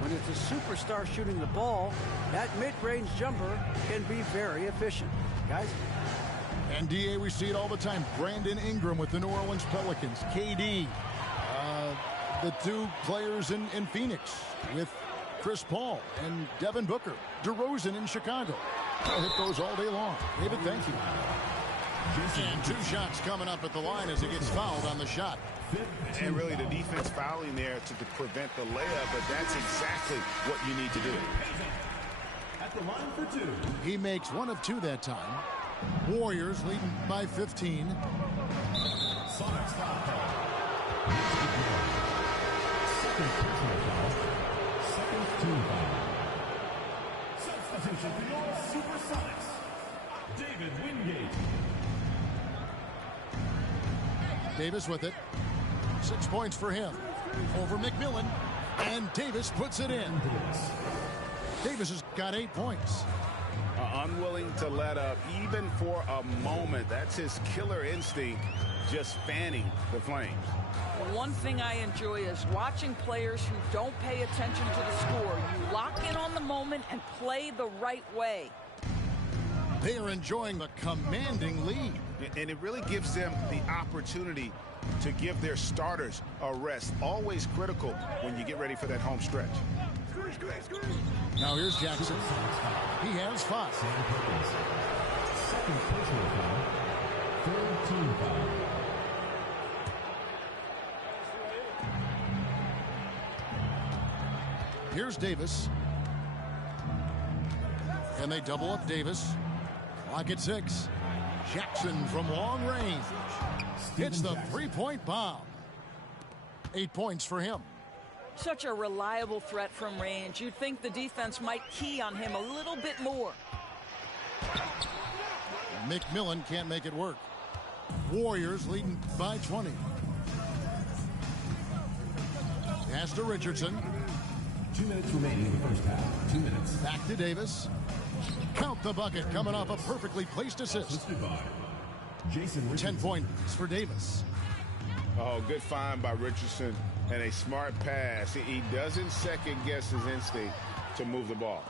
When it's a superstar shooting the ball, that mid-range jumper can be very efficient. Guys? And, D.A., we see it all the time. Brandon Ingram with the New Orleans Pelicans. KD. The 2 players in Phoenix with Chris Paul and Devin Booker. DeRozan in Chicago. It goes all day long. David, thank you. And 2 shots coming up at the line as he gets fouled on the shot. And really the defense fouling there to prevent the layup, but that's exactly what you need to do. At the line for 2. He makes 1 of 2 that time. Warriors leading by 15. Sonics foul call. Second personal foul. Second team foul. Substitution for your Supersonics. David Wingate. Davis with it. 6 points for him. Over McMillan. And Davis puts it in. Davis has got 8 points. Unwilling to let up even for a moment. That's his killer instinct, just fanning the flames. One thing I enjoy is watching players who don't pay attention to the score. You lock in on the moment and play the right way. They are enjoying the commanding lead. And it really gives them the opportunity to give their starters a rest. Always critical when you get ready for that home stretch. Now here's Jackson. He has 5. Sam Perkins. Second personal foul. Third team foul. Here's Davis. And they double up Davis. Clock at 6. Jackson from long range. Hits the three-point bomb. 8 points for him. Such a reliable threat from range. You'd think the defense might key on him a little bit more. McMillan can't make it work. Warriors leading by 20. Pass to Richardson. 2 minutes remaining in the first half. 2 minutes. Back to Davis. Count the bucket coming off a perfectly placed assist. Assisted by Jason Richardson. 10 points for Davis. Oh, good find by Richardson and a smart pass. He doesn't second guess his instinct to move the ball.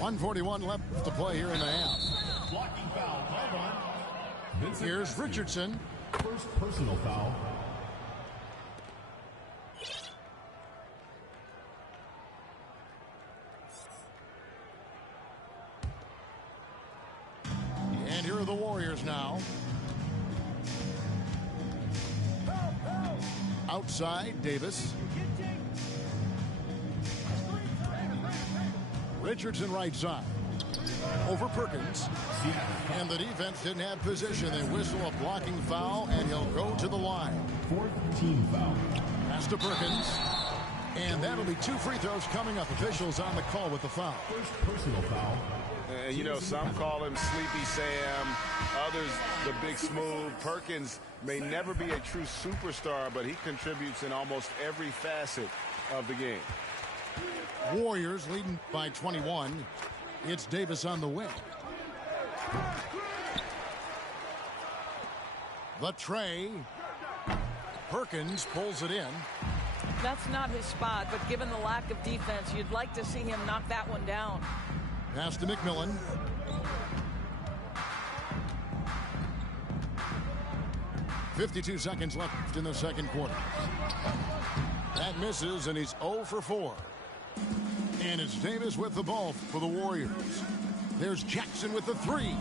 1:41 left to play here in the half. Blocking foul. Vincent Here's Esty. Richardson. First personal foul. And here are the Warriors now. Outside, Davis. Richardson right side. Over Perkins. And the defense didn't have position. They whistle a blocking foul, and he'll go to the line. Fourth team foul. Pass to Perkins. And that'll be 2 free throws coming up. Officials on the call with the foul. First personal foul. And, you know, some call him Sleepy Sam, others the Big Smooth. Perkins may never be a true superstar, but he contributes in almost every facet of the game. Warriors leading by 21. It's Davis on the wing. The tray. Perkins pulls it in. That's not his spot, but given the lack of defense, you'd like to see him knock that one down. Pass to McMillan. .52 seconds left in the second quarter. That misses, and he's 0 for 4. And it's Davis with the ball for the Warriors. There's Jackson with the 3.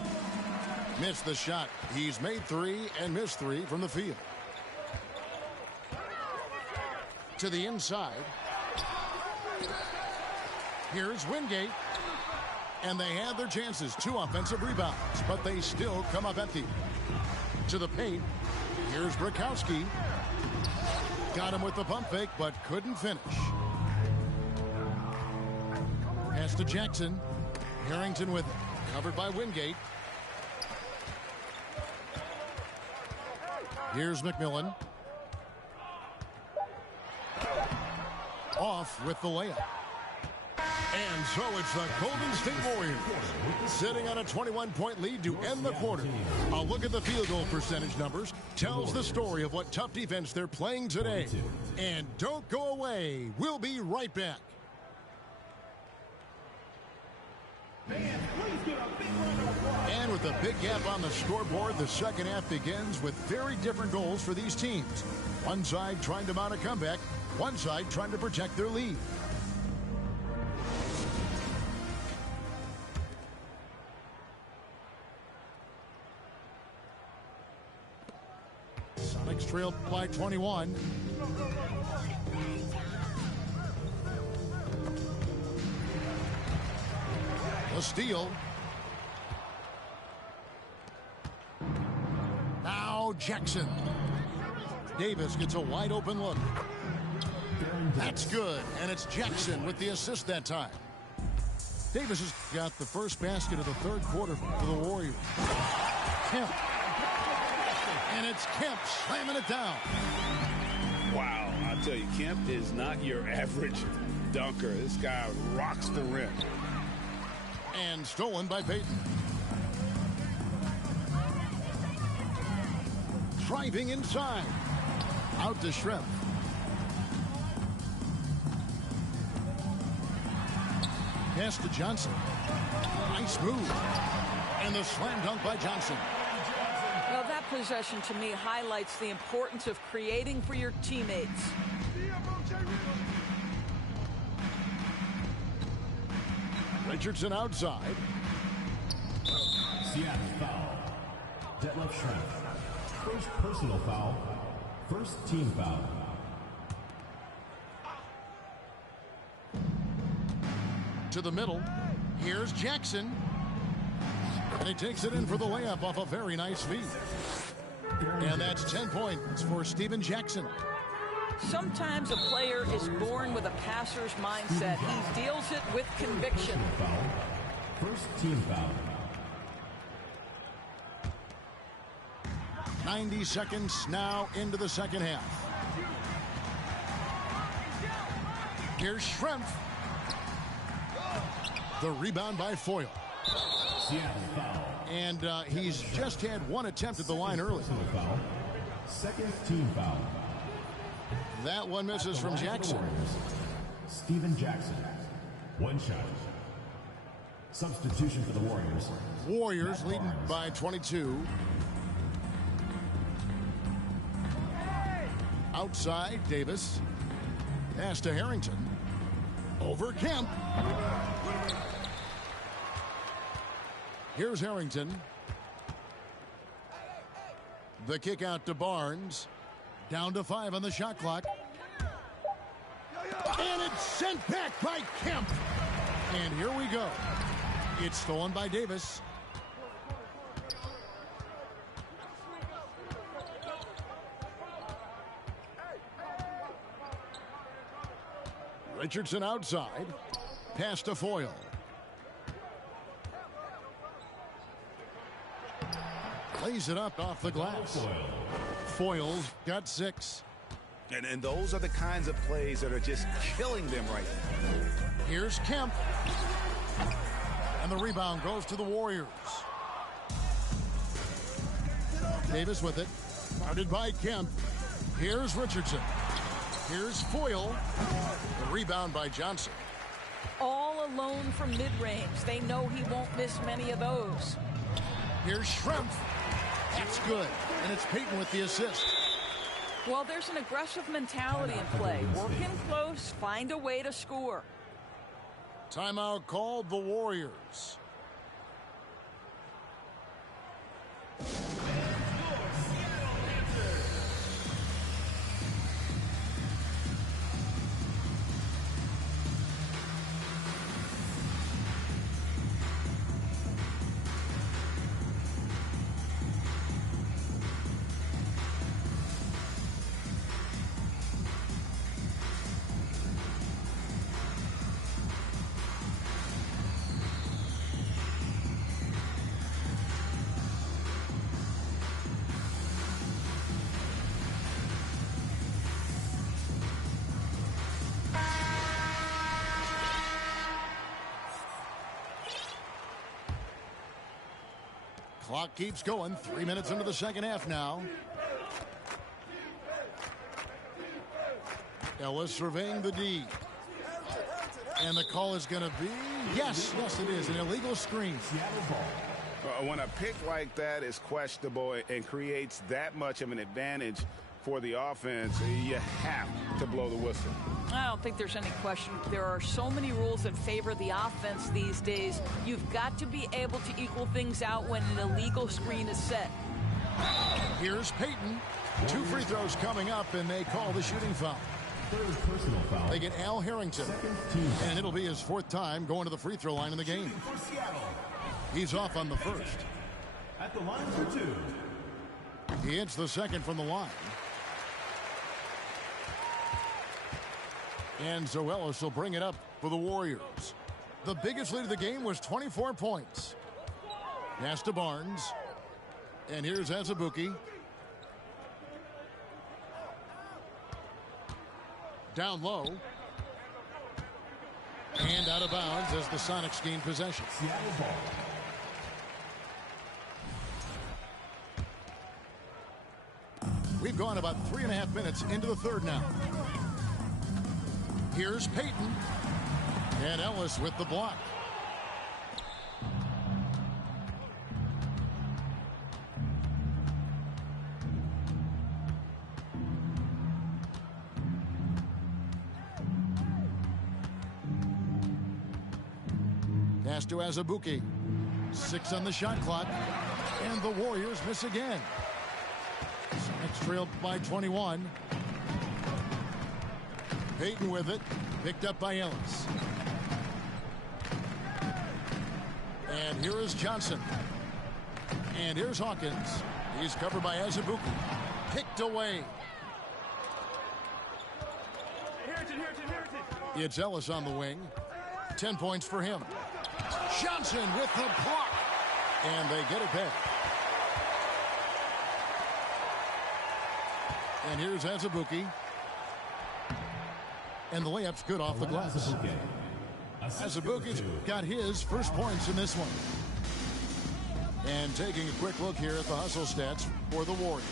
Missed the shot. He's made 3 and missed 3 from the field. To the inside. Here's Wingate. And they had their chances. 2 offensive rebounds, but they still come up empty. To the paint. Here's Brakowski. Got him with the pump fake, but couldn't finish. Pass to Jackson. Harrington with it. Covered by Wingate. Here's McMillan. Off with the layup. And so it's the Golden State Warriors sitting on a 21-point lead to end the quarter. A look at the field goal percentage numbers tells the story of what tough defense they're playing today. And don't go away. We'll be right back. And with a big gap on the scoreboard, the second half begins with very different goals for these teams. One side trying to mount a comeback, one side trying to protect their lead. Sonics trail by 21. The steal. Now Jackson. Davis gets a wide open look. That's good, and it's Jackson with the assist that time. Davis has got the first basket of the third quarter for the Warriors. Kemp. And it's Kemp slamming it down. Wow, I'll tell you, Kemp is not your average dunker. This guy rocks the rim. And stolen by Payton. Driving inside. Out to Schrempf. Pass to Johnson. Nice move. And the slam dunk by Johnson. Well, that possession to me highlights the importance of creating for your teammates. Richardson outside. Seattle foul. Detlef Schrempf. First personal foul. First team foul. To the middle. Here's Jackson. And he takes it in for the layup off a very nice feed. And that's 10 points for Steven Jackson. Sometimes a player is born with a passer's mindset. He deals it with conviction. First team foul. 90 seconds now into the second half. Here's Schrempf. The rebound by Foyle. Seattle foul. And he's just had one attempt at the line early. Foul. Second team foul. That one misses from Jackson. Steven Jackson. One shot. Substitution for the Warriors. Warriors leading by 22. Outside, Davis. Pass to Harrington. Over Kemp. Here's Harrington. The kick out to Barnes. Down to 5 on the shot clock. And it's sent back by Kemp. And here we go. It's stolen by Davis. Richardson outside. Pass to Foyle. Lays it up off the glass. Foyle's got 6. And those are the kinds of plays that are just killing them right now. Here's Kemp. And the rebound goes to the Warriors. Davis with it. Guarded by Kemp. Here's Richardson. Here's Foyle. The rebound by Johnson. All alone from mid-range. They know he won't miss many of those. Here's Schrempf. That's good. And it's Payton with the assist. Well, there's an aggressive mentality in play. Work in close, find a way to score. Timeout called the Warriors. Clock keeps going. 3 minutes into the second half now. Ellis surveying the D. And the call is going to be, yes, it is, an illegal screen. When a pick like that is questionable and creates that much of an advantage for the offense, you have to blow the whistle. I don't think there's any question. There are so many rules that favor the offense these days. You've got to be able to equal things out when an illegal screen is set. Here's Payton. 2 free throws coming up, and they call the shooting foul. Third personal foul. They get Al Harrington. And it'll be his 4th time going to the free throw line in the game. He's off on the first. At the line for 2. He hits the second from the line. And Zoelis will bring it up for the Warriors. The biggest lead of the game was 24 points. Pass to Barnes. And here's Azubuike. Down low. And out of bounds as the Sonics gain possession. Seattle ball. We've gone about 3.5 minutes into the third now. Here's Payton. And Ellis with the block. Pass to Azubuike. 6 on the shot clock. And the Warriors miss again. Sonics trailed by 21. Payton with it. Picked up by Ellis. And here is Johnson. And here's Hawkins. He's covered by Azubuike. Kicked away. It's Ellis on the wing. 10 points for him. Johnson with the block. And they get it back. And here's Azubuike. And the layup's good off the glass. Azubuike's got his first points in this one. And taking a quick look here at the hustle stats for the Warriors.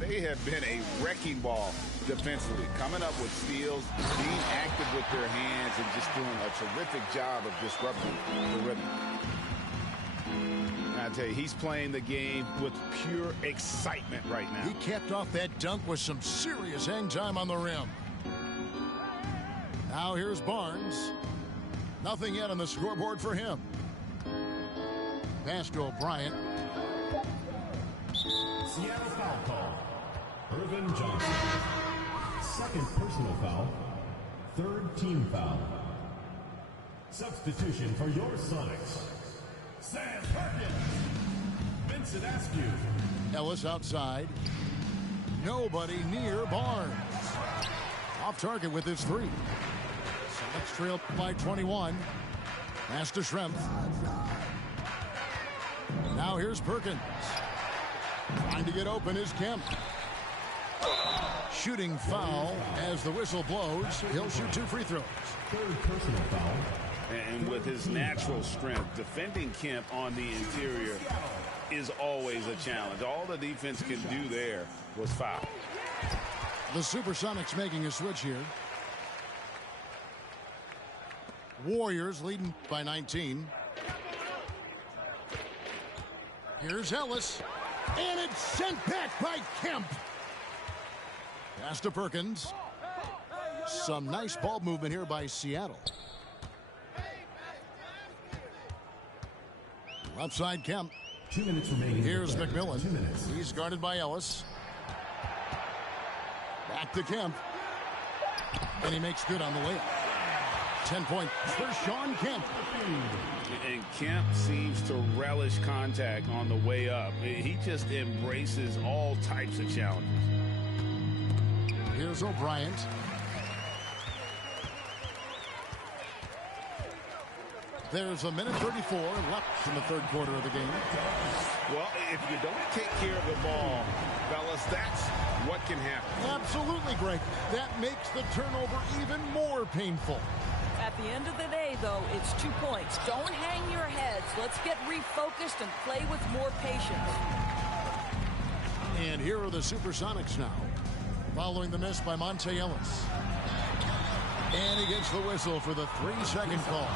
They have been a wrecking ball defensively, coming up with steals, being active with their hands, and just doing a terrific job of disrupting the rhythm. I tell you, he's playing the game with pure excitement right now. He capped off that dunk with some serious hang time on the rim. Now here's Barnes. Nothing yet on the scoreboard for him. Pass to O'Brien. Seattle foul call. Irvin Johnson. Second personal foul. Third team foul. Substitution for your Sonics. Sam Perkins. Vincent Askew. Ellis outside. Nobody near Barnes. Off target with his 3. Sonics trail by 21. Pass to Schrempf. Now here's Perkins. Trying to get open is Kemp. Shooting foul as the whistle blows. He'll shoot 2 free throws. Third personal foul. And with his natural strength, defending Kemp on the interior is always a challenge. All the defense can do there was foul. The Supersonics making a switch here. Warriors leading by 19. Here's Ellis. And it's sent back by Kemp. Pass to Perkins. Some nice ball movement here by Seattle. Left side Kemp. 2 minutes remaining. Here's McMillan. 2 minutes. He's guarded by Ellis. Back to Kemp. And he makes good on the layup. 10 points for Shawn Kemp. And Kemp seems to relish contact on the way up. He just embraces all types of challenges. Here's O'Brien. There's a minute 34 left in the third quarter of the game. Well, if you don't take care of the ball, fellas, that's what can happen. Absolutely, Greg. That makes the turnover even more painful. At the end of the day, though, it's 2 points. Don't hang your heads. Let's get refocused and play with more patience. And here are the Supersonics now, following the miss by Monte Ellis. And he gets the whistle for the 3-second call.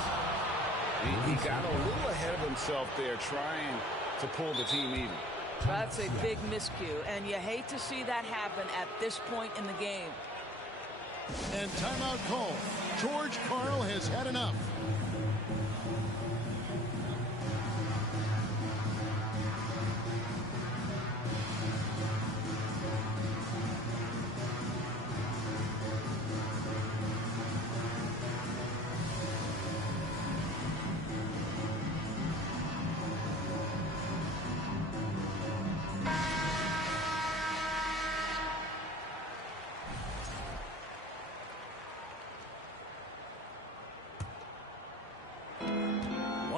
He got a little ahead of himself there, trying to pull the team even. That's a big miscue, and you hate to see that happen at this point in the game. And timeout call. George Karl has had enough.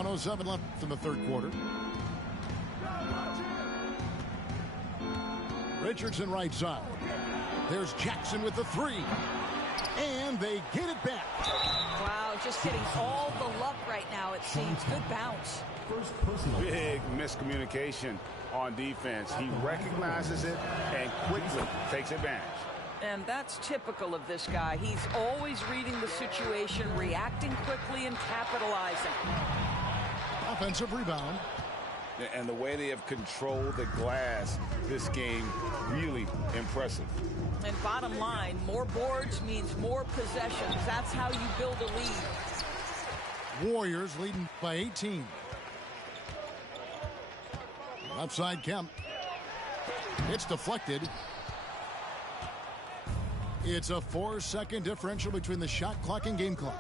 .07 left in the third quarter. Richardson right side. There's Jackson with the 3. And they get it back. Wow, just getting all the luck right now, it seems. Good bounce. First personal. Big miscommunication on defense. He recognizes it and quickly takes advantage. And that's typical of this guy. He's always reading the situation, reacting quickly, and capitalizing. Offensive rebound. And the way they have controlled the glass this game, really impressive. And bottom line, more boards means more possessions. That's how you build a lead. Warriors leading by 18. Left side Kemp. It's deflected. It's a 4-second differential between the shot clock and game clock.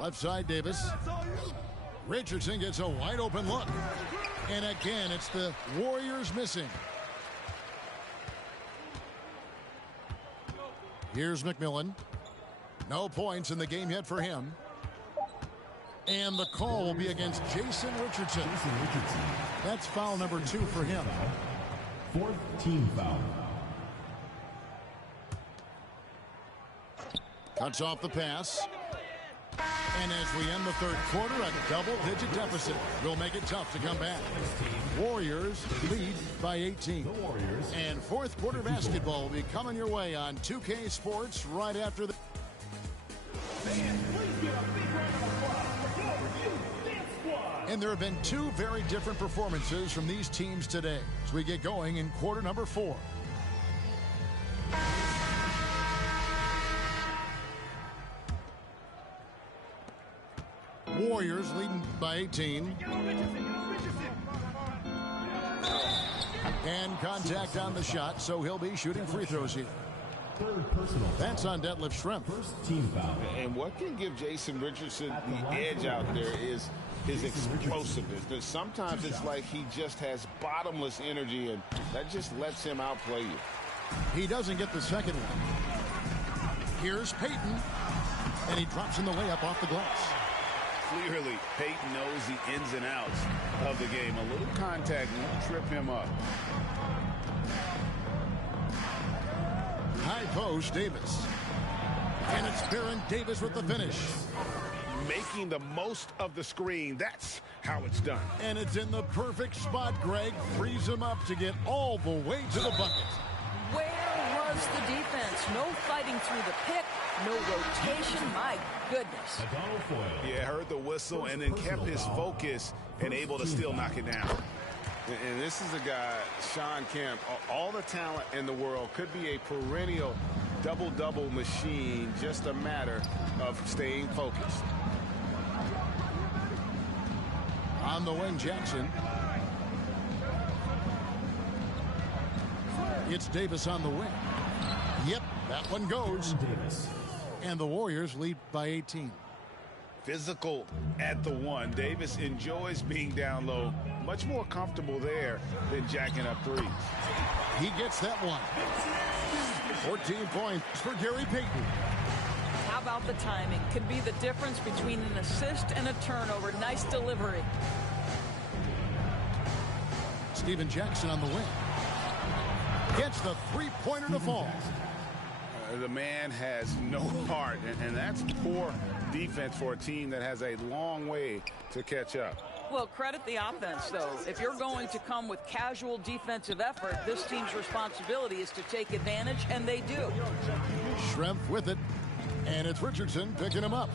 Left side Davis. Richardson gets a wide open look. And again, it's the Warriors missing. Here's McMillan. No points in the game yet for him. And the call will be against Jason Richardson. That's foul number 2 for him. 4th team foul. Cuts off the pass. And as we end the third quarter, a double-digit deficit will make it tough to come back. Warriors lead by 18. And fourth quarter basketball will be coming your way on 2K Sports right after the... And there have been 2 very different performances from these teams today as we get going in quarter number 4. Warriors leading by 18. And contact on the shot, so he'll be shooting free throws here. That's on Detlef Schrempf. First team foul. And what can give Jason Richardson the edge out there is his explosiveness. Sometimes it's like he just has bottomless energy, and that just lets him outplay you. He doesn't get the second one. Here's Payton, and he drops in the layup off the glass. Clearly, Payton knows the ins and outs of the game. A little contact won't trip him up. High post, Davis. And it's Baron Davis with the finish. Making the most of the screen. That's how it's done. And it's in the perfect spot, Greg. Frees him up to get all the way to the bucket. Where was the defense? No fighting through the pick, no rotation. My goodness. Yeah, heard the whistle and then kept his focus and able to still knock it down. And this is a guy, Shawn Kemp, all the talent in the world, could be a perennial double-double machine, just a matter of staying focused. On the wing, Jackson. It's Davis on the wing. Yep, that one goes. And the Warriors lead by 18. Physical at the one. Davis enjoys being down low. Much more comfortable there than jacking up threes. He gets that one. 14 points for Gary Payton. How about the timing? Could be the difference between an assist and a turnover. Nice delivery. Stephen Jackson on the wing. Gets the three-pointer to fall. The man has no heart, and that's poor defense for a team that has a long way to catch up. Well, credit the offense, though. If you're going to come with casual defensive effort, this team's responsibility is to take advantage, and they do. Schrempf with it, and it's Richardson picking him up.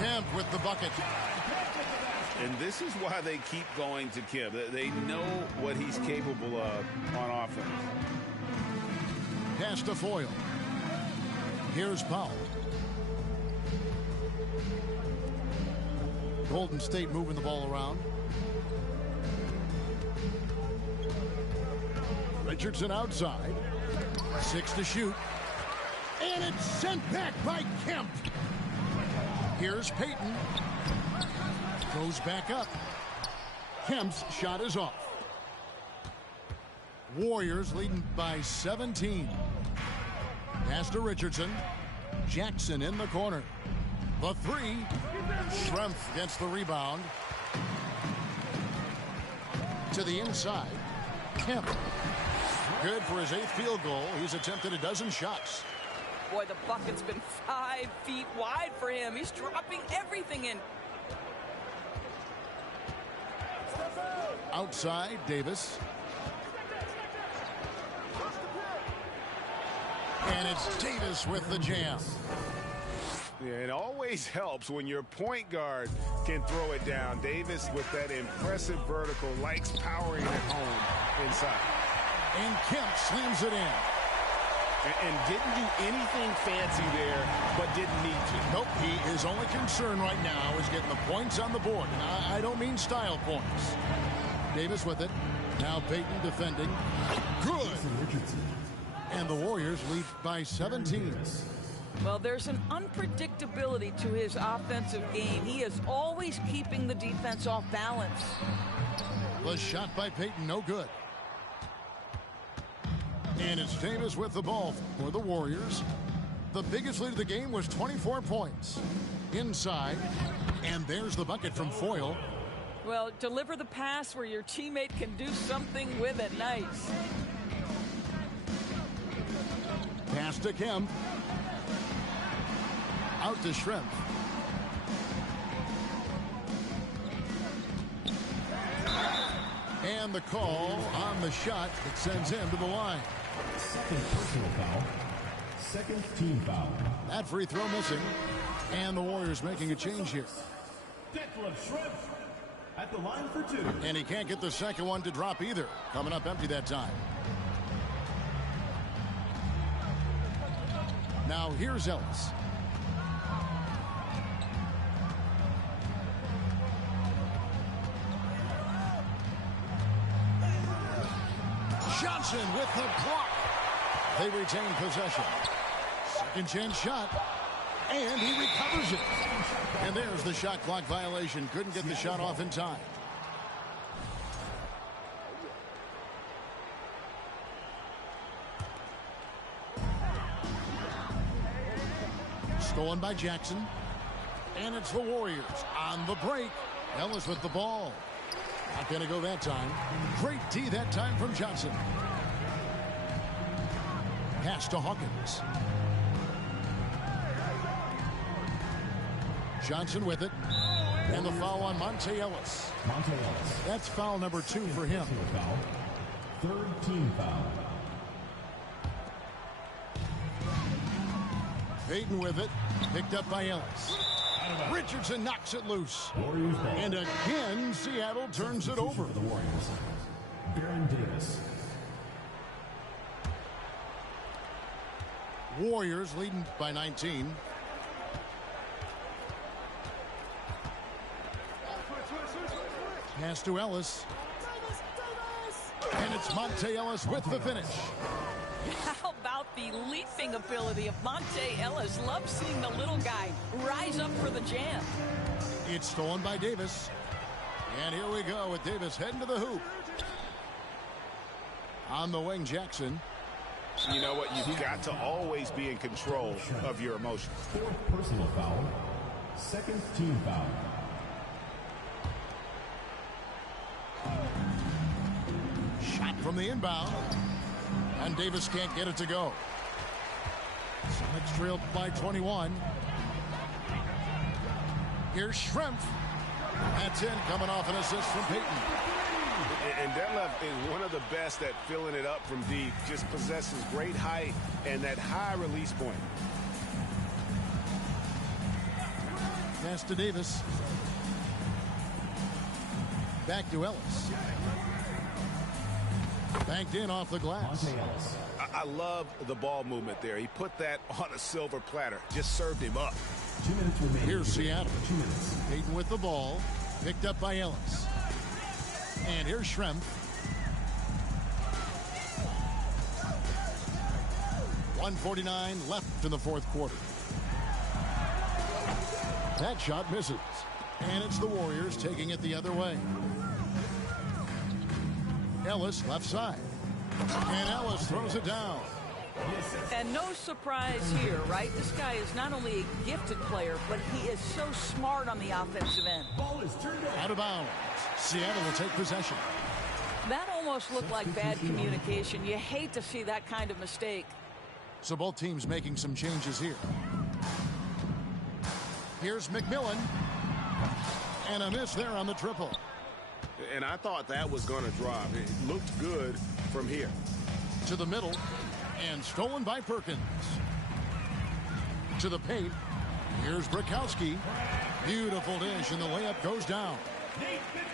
Kemp with the bucket. And this is why they keep going to Kemp. They know what he's capable of on offense. Pass to Foyle. Here's Powell. Golden State moving the ball around. Richardson outside. 6 to shoot. And it's sent back by Kemp. Here's Payton. Goes back up. Kemp's shot is off. Warriors leading by 17. Pass to Richardson. Jackson in the corner. The three. Schrempf gets the rebound. To the inside. Kemp. Good for his 8th field goal. He's attempted a dozen shots. Boy, the bucket's been 5 feet wide for him. He's dropping everything in. Outside, Davis. And it's Davis with the jam. Yeah, it always helps when your point guard can throw it down. Davis with that impressive vertical likes powering it home inside. And Kemp slams it in. and didn't do anything fancy there, but didn't need to. Nope, his only concern right now is getting the points on the board. And I don't mean style points. Davis with it. Now Payton defending. Good. And the Warriors lead by 17. Well, there's an unpredictability to his offensive game. He is always keeping the defense off balance. The shot by Payton, no good. And it's Davis with the ball for the Warriors. The biggest lead of the game was 24 points. Inside, and there's the bucket from Foyle. Well, deliver the pass where your teammate can do something with it. Nice. Pass to Kemp. Out to Schrempf. And the call on the shot that sends him to the line. Second personal foul. Second team foul. That free throw missing. And the Warriors making a change here. Detlef Schrempf at the line for two. And he can't get the second one to drop either. Coming up empty that time. Now here's Ellis. Johnson with the block. They retain possession. Second chance shot. And he recovers it. And there's the shot clock violation. Couldn't get the shot off in time. Stolen by Jackson. And it's the Warriors on the break. Ellis with the ball. Not going to go that time. Great D that time from Johnson. Pass to Hawkins. Johnson with it. And the foul on Monte Ellis. Monte Ellis. That's foul number 2 for him. Foul. Third team foul. Payton with it. Picked up by Ellis. Richardson knocks it loose. Warriors ball. And again, Seattle turns it over. For the Warriors. Baron Davis. Warriors leading by 19. Pass to Ellis. And it's Monte Ellis with the finish. How about the leaping ability of Monte Ellis? Love seeing the little guy rise up for the jam. It's stolen by Davis. And here we go with Davis heading to the hoop. On the wing, Jackson. You know what? You've got to always be in control of your emotions. Fourth personal foul. Second team foul. Shot from the inbound. And Davis can't get it to go. Sonics trailed by 21. Here's Schrempf. That's in, coming off an assist from Payton. And Detlef is one of the best at filling it up from deep. Just possesses great height and that high release point. Pass to Davis. Back to Ellis. Banked in off the glass. Monte Ellis. I love the ball movement there. He put that on a silver platter. Just served him up. 2 minutes remaining. Here's Seattle. 2 minutes. Payton with the ball. Picked up by Ellis. And here's Schrempf. 1:49 left in the fourth quarter. That shot misses. And it's the Warriors taking it the other way. Ellis left side. And Ellis throws it down. And no surprise here, right? This guy is not only a gifted player, but he is so smart on the offensive end. Ball is turned over. Out of bounds. Seattle will take possession. That almost looked like bad communication. You hate to see that kind of mistake. So both teams making some changes here. Here's McMillan. And a miss there on the triple. And I thought that was going to drop. It looked good from here. To the middle. And stolen by Perkins. To the paint. Here's Brakowski. Beautiful dish, and the layup goes down.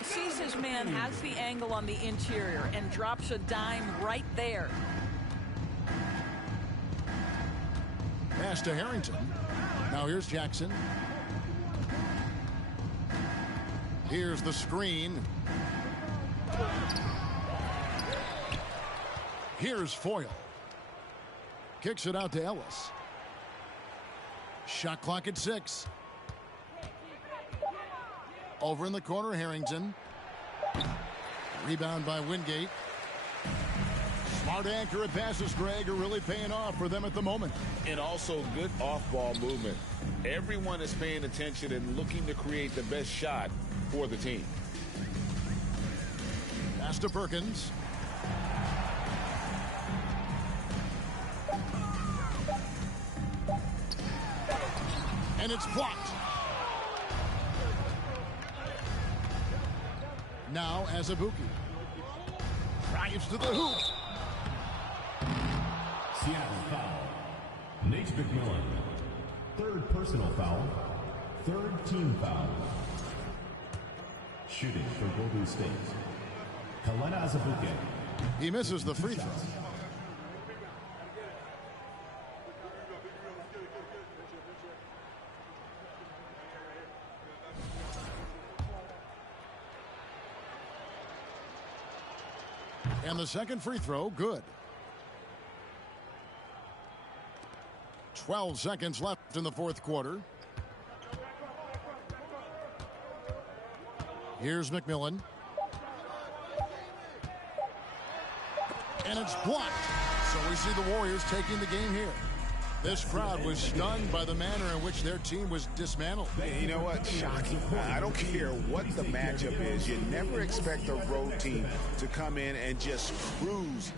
Sees his man has the angle on the interior and drops a dime right there. Pass to Harrington. Now here's Jackson. Here's the screen. Here's Foyle. Kicks it out to Ellis. Shot clock at 6. Over in the corner, Harrington. Rebound by Wingate. Smart accurate passes, Greg, are really paying off for them at the moment. And also good off-ball movement. Everyone is paying attention and looking to create the best shot for the team. Pass to Perkins. And it's blocked. Now Azubuike. Drives to the hoop. Seattle foul. Nate McMillan. Third personal foul. Third team foul. Shooting for Golden State. Helena Azubuike. He misses the free throw. And the second free throw, good. 12 seconds left in the fourth quarter. Here's McMillan. And it's blocked. So we see the Warriors taking the game here. This crowd was stunned by the manner in which their team was dismantled. You know what? Shocking. I don't care what the matchup is. You never expect a road team to come in and just cruise.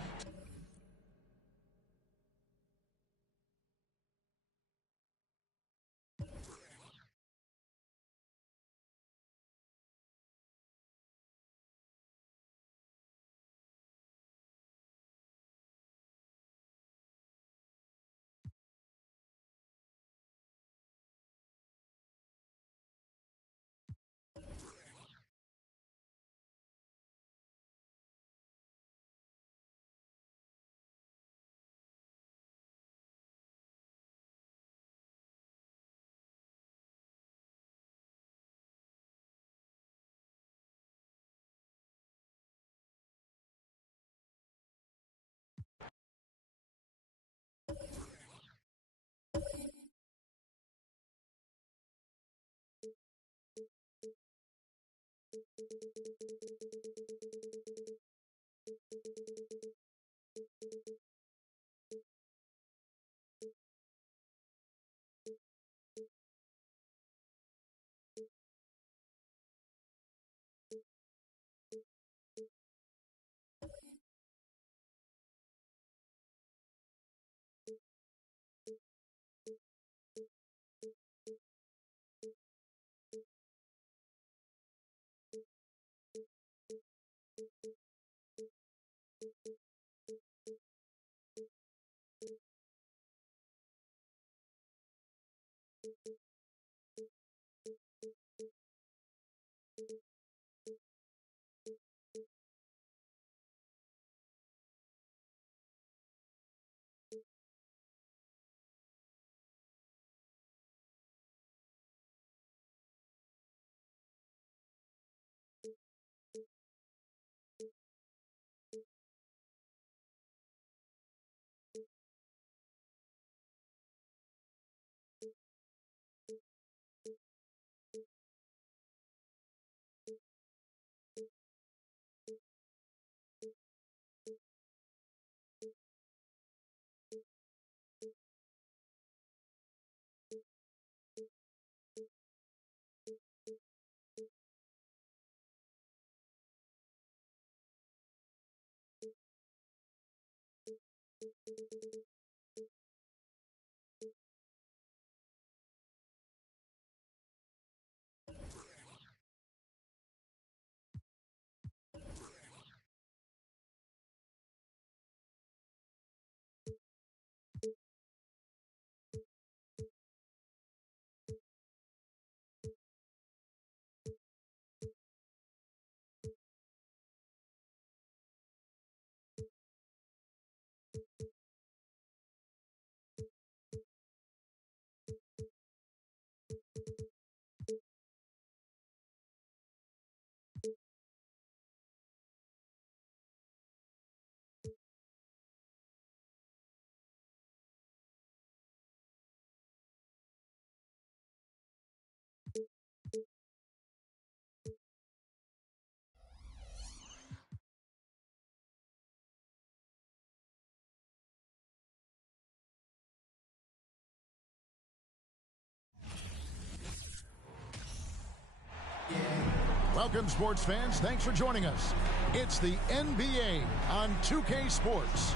Welcome, sports fans. Thanks for joining us. It's the NBA on 2K Sports.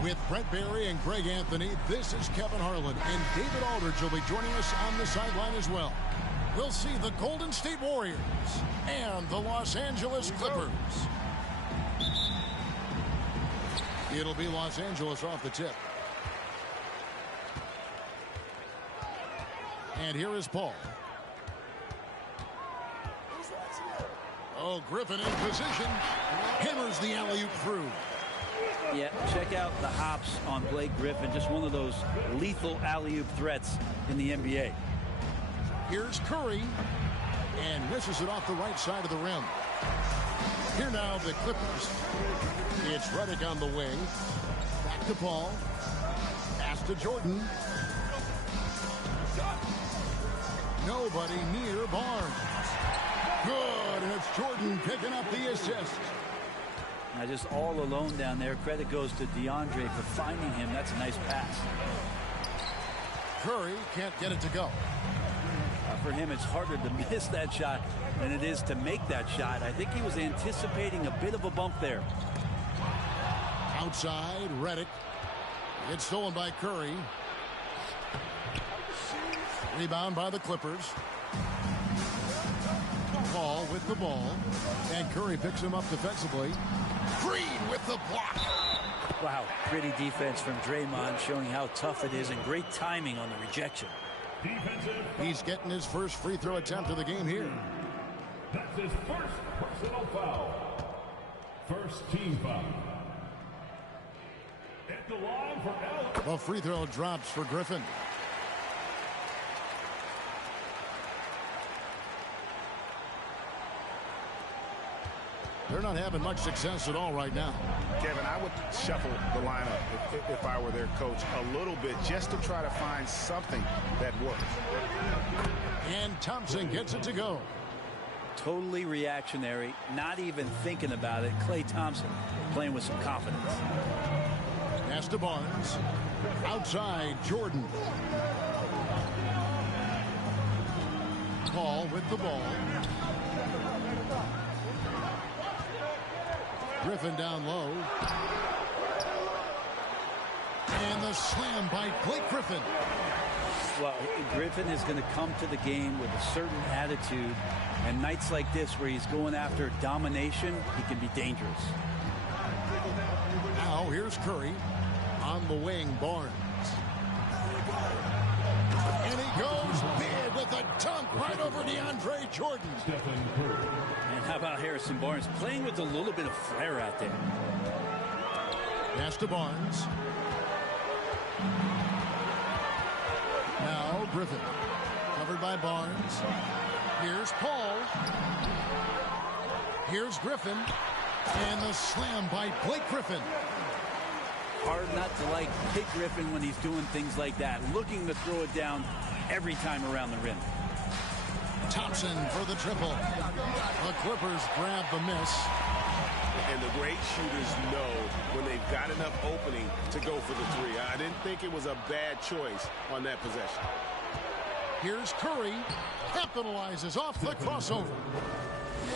With Brent Barry and Greg Anthony, this is Kevin Harlan, and David Aldridge will be joining us on the sideline as well. We'll see the Golden State Warriors and the Los Angeles Clippers. It'll be Los Angeles off the tip. And here is Paul. Oh, Griffin in position. Hammers the alley-oop through. Yeah, check out the hops on Blake Griffin. Just one of those lethal alley-oop threats in the NBA. Here's Curry. And misses it off the right side of the rim. Here now, the Clippers. It's Redick on the wing. Back to Paul. Pass to Jordan. Nobody near Barnes. Good, and it's Jordan picking up the assist. Now just all alone down there. Credit goes to DeAndre for finding him. That's a nice pass. Curry can't get it to go. For him, it's harder to miss that shot than it is to make that shot. I think he was anticipating a bit of a bump there. Outside, Redick. It's stolen by Curry. Rebound by the Clippers. Paul with the ball. And Curry picks him up defensively. Green with the block. Wow, pretty defense from Draymond, showing how tough it is, and great timing on the rejection. He's getting his first free throw attempt of the game here. That's his first personal foul. First team foul. At the line for Allen. The free throw drops for Griffin. They're not having much success at all right now. Kevin, I would shuffle the lineup if I were their coach a little bit just to try to find something that works. And Thompson gets it to go. Totally reactionary, not even thinking about it. Klay Thompson playing with some confidence. Pass to Barnes. Outside, Jordan. Paul with the ball. Griffin down low. And the slam by Blake Griffin. Well, Griffin is going to come to the game with a certain attitude. And nights like this where he's going after domination, he can be dangerous. Now here's Curry. On the wing, Barnes. And he goes big with a dunk right over DeAndre Jordan. And how about Harrison Barnes playing with a little bit of flair out there. Pass to Barnes. Now Griffin. Covered by Barnes. Here's Paul. Here's Griffin. And the slam by Blake Griffin. Hard not to like Blake Griffin when he's doing things like that, looking to throw it down every time around the rim. Thompson for the triple. The Clippers grab the miss. And the great shooters know when they've got enough opening to go for the three. I didn't think it was a bad choice on that possession. Here's Curry. Capitalizes off the crossover.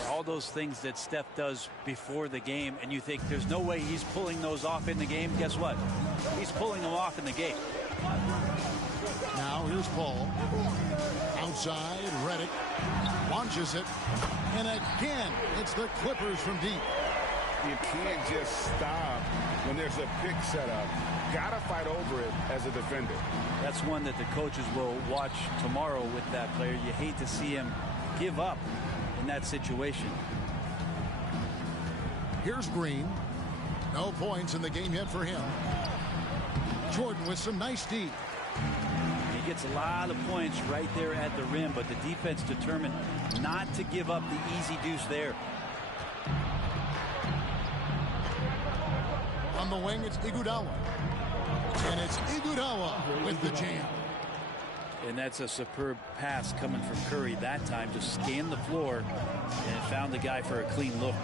All those things that Steph does before the game, and you think there's no way he's pulling those off in the game. Guess what? He's pulling them off in the game. Now here's Paul. Outside, Redick launches it. And again, it's the Clippers from deep. You can't just stop when there's a pick set up. Gotta fight over it as a defender. That's one that the coaches will watch tomorrow with that player. You hate to see him give up in that situation. Here's Green. No points in the game yet for him. Jordan with some nice D. He gets a lot of points right there at the rim, but the defense determined not to give up the easy deuce there. On the wing, it's Iguodala. And it's Iguodala with the jam. And that's a superb pass coming from Curry that time. Just scanned the floor and found the guy for a clean look.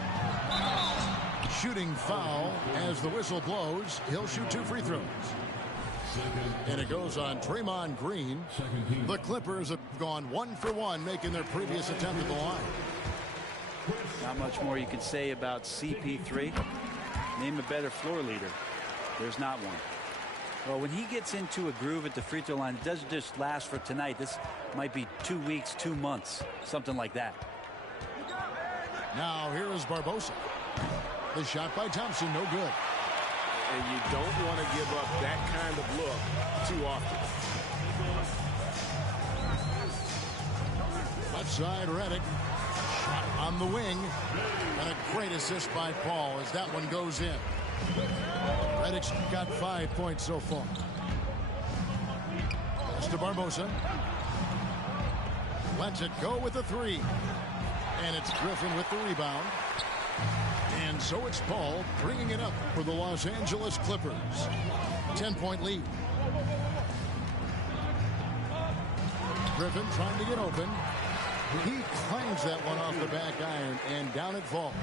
Shooting foul as the whistle blows. He'll shoot 2 free throws. And it goes on Draymond Green. The Clippers have gone 1 for 1, making their previous attempt at the line. Not much more you can say about CP3. Name a better floor leader. There's not one. Well, when he gets into a groove at the free throw line, it doesn't just last for tonight. This might be 2 weeks, 2 months, something like that. Now here is Barbosa. The shot by Thompson, no good. And you don't want to give up that kind of look too often. Left side, Redick. Shot on the wing. And a great assist by Paul as that one goes in. Redick's got 5 points so far. Pass to Barbosa. Lets it go with the three. And it's Griffin with the rebound. And so it's Paul bringing it up for the Los Angeles Clippers. 10-point lead. Griffin trying to get open. He clangs that one off the back iron, and down it falls.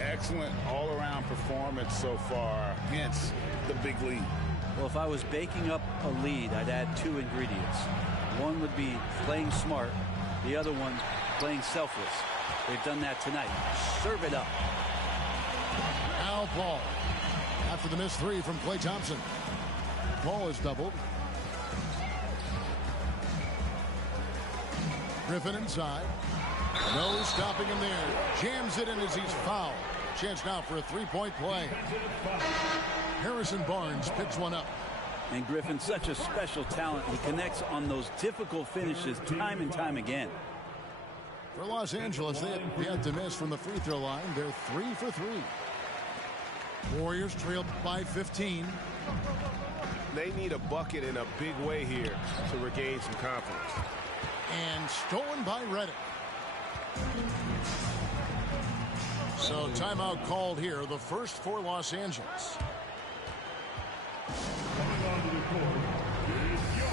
Excellent all-around performance so far against the big lead. Well, if I was baking up a lead, I'd add 2 ingredients. One would be playing smart. The other one, playing selfless. They've done that tonight. Serve it up. Now Paul. After the missed three from Klay Thompson. Paul is doubled. Griffin inside. No stopping him there. Jams it in as he's fouled. Chance now for a three-point play. Harrison Barnes picks one up. And Griffin's such a special talent. He connects on those difficult finishes time and time again. For Los Angeles, they had to miss from the free throw line. They're 3 for 3. Warriors trailed by 15. They need a bucket in a big way here to regain some confidence. And stolen by Redick. So timeout called here, the first for Los Angeles. Coming onto the court is your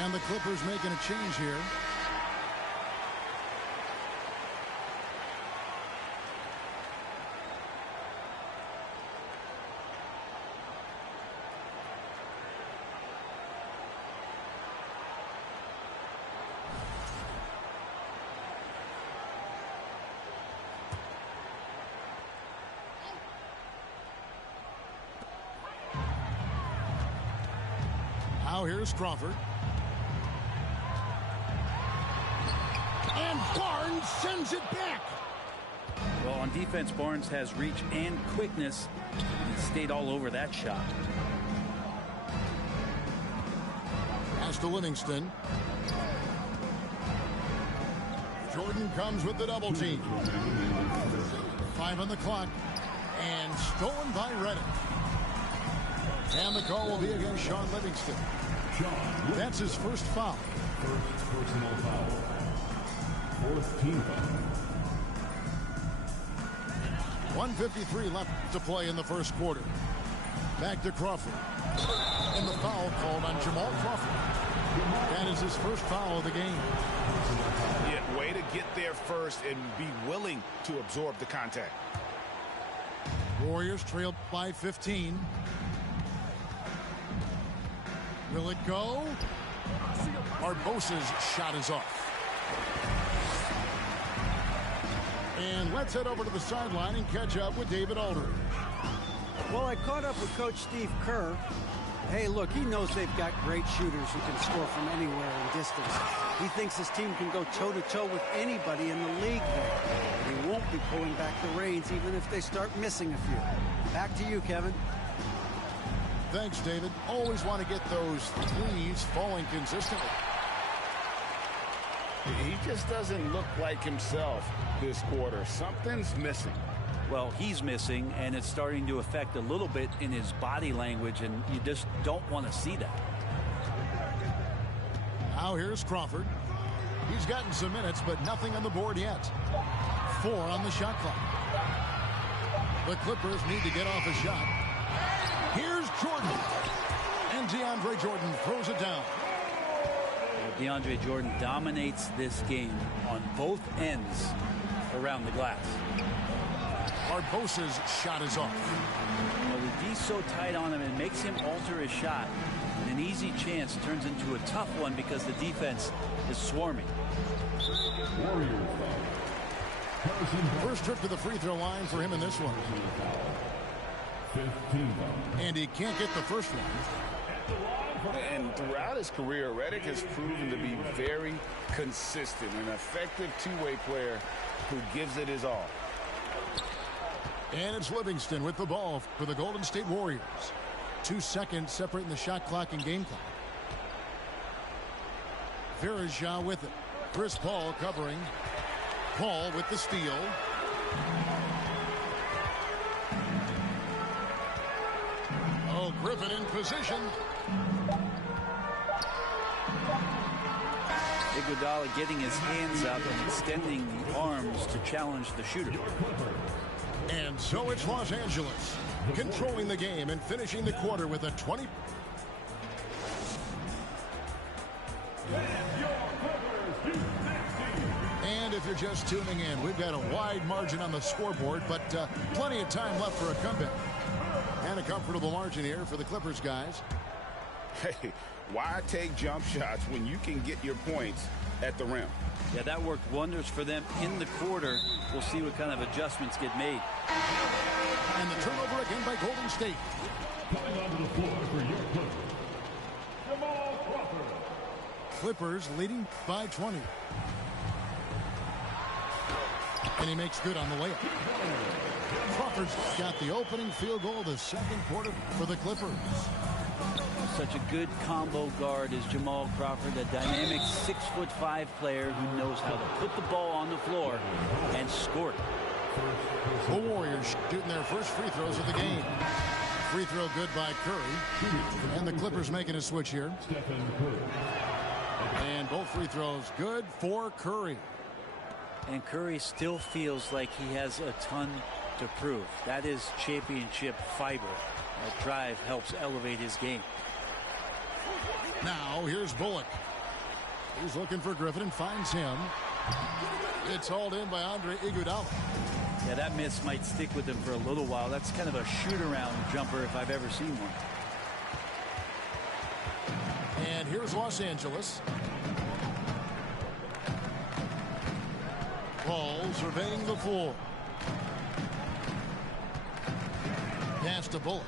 And the Clippers making a change here. Now here's Crawford. And Barnes sends it back. Well, on defense, Barnes has reach and quickness. He stayed all over that shot. Pass to Livingston. Jordan comes with the double team. 5 on the clock. And stolen by Redick. And the call will be against Sean Livingston. That's his first foul. First personal foul. Fourth team foul. 1:53 left to play in the first quarter. Back to Crawford. And the foul called on Jamal Crawford. That is his first foul of the game. Yeah, way to get there first and be willing to absorb the contact. Warriors trailed by 15. Will it go? Barbosa's shot is off. And let's head over to the sideline and catch up with David Aldridge. Well, I caught up with Coach Steve Kerr. Hey, look, he knows they've got great shooters who can score from anywhere in distance. He thinks his team can go toe-to-toe with anybody in the league there. And he won't be pulling back the reins even if they start missing a few. Back to you, Kevin. Thanks, David. Always want to get those threes falling consistently. He just doesn't look like himself this quarter. Something's missing. Well, he's missing, and it's starting to affect a little bit in his body language, and you just don't want to see that. Now here's Crawford. He's gotten some minutes, but nothing on the board yet. 4 on the shot clock. The Clippers need to get off a shot. Here's Jordan. And DeAndre Jordan throws it down. DeAndre Jordan dominates this game on both ends around the glass. Barbosa's shot is off. Well, the D's so tight on him, it makes him alter his shot. And an easy chance turns into a tough one because the defense is swarming. First trip to the free throw line for him in this one. And he can't get the first one. And throughout his career, Redick has proven to be very consistent, an effective two-way player who gives it his all. And it's Livingston with the ball for the Golden State Warriors. 2 seconds separating the shot clock and game clock. Varejao with it. Chris Paul covering. Paul with the steal. Oh, Griffin in position. Iguodala getting his hands up and extending the arms to challenge the shooter. And so it's Los Angeles controlling the game and finishing the quarter with a 20. And if you're just tuning in, we've got a wide margin on the scoreboard, but plenty of time left for a comeback. And a comfortable margin here for the Clippers guys. Hey, why take jump shots when you can get your points at the rim? Yeah, that worked wonders for them in the quarter. We'll see what kind of adjustments get made. And the turnover again by Golden State. Coming onto the floor for your Clippers, Jamal Crawford. Clippers leading by 20. And he makes good on the layup. Crawford's got the opening field goal of the second quarter for the Clippers. Such a good combo guard is Jamal Crawford, a dynamic 6'5" player who knows how to put the ball on the floor and score it. The Warriors shooting their first free throws of the game. Free throw good by Curry. And the Clippers making a switch here. And both free throws good for Curry. And Curry still feels like he has a ton to prove. That is championship fiber. That drive helps elevate his game. Now here's Bullock. He's looking for Griffin and finds him. It's hauled in by Andre Iguodala. Yeah, that miss might stick with him for a little while. That's kind of a shoot-around jumper if I've ever seen one. And here's Los Angeles. Paul surveying the floor. Pass to Bullock.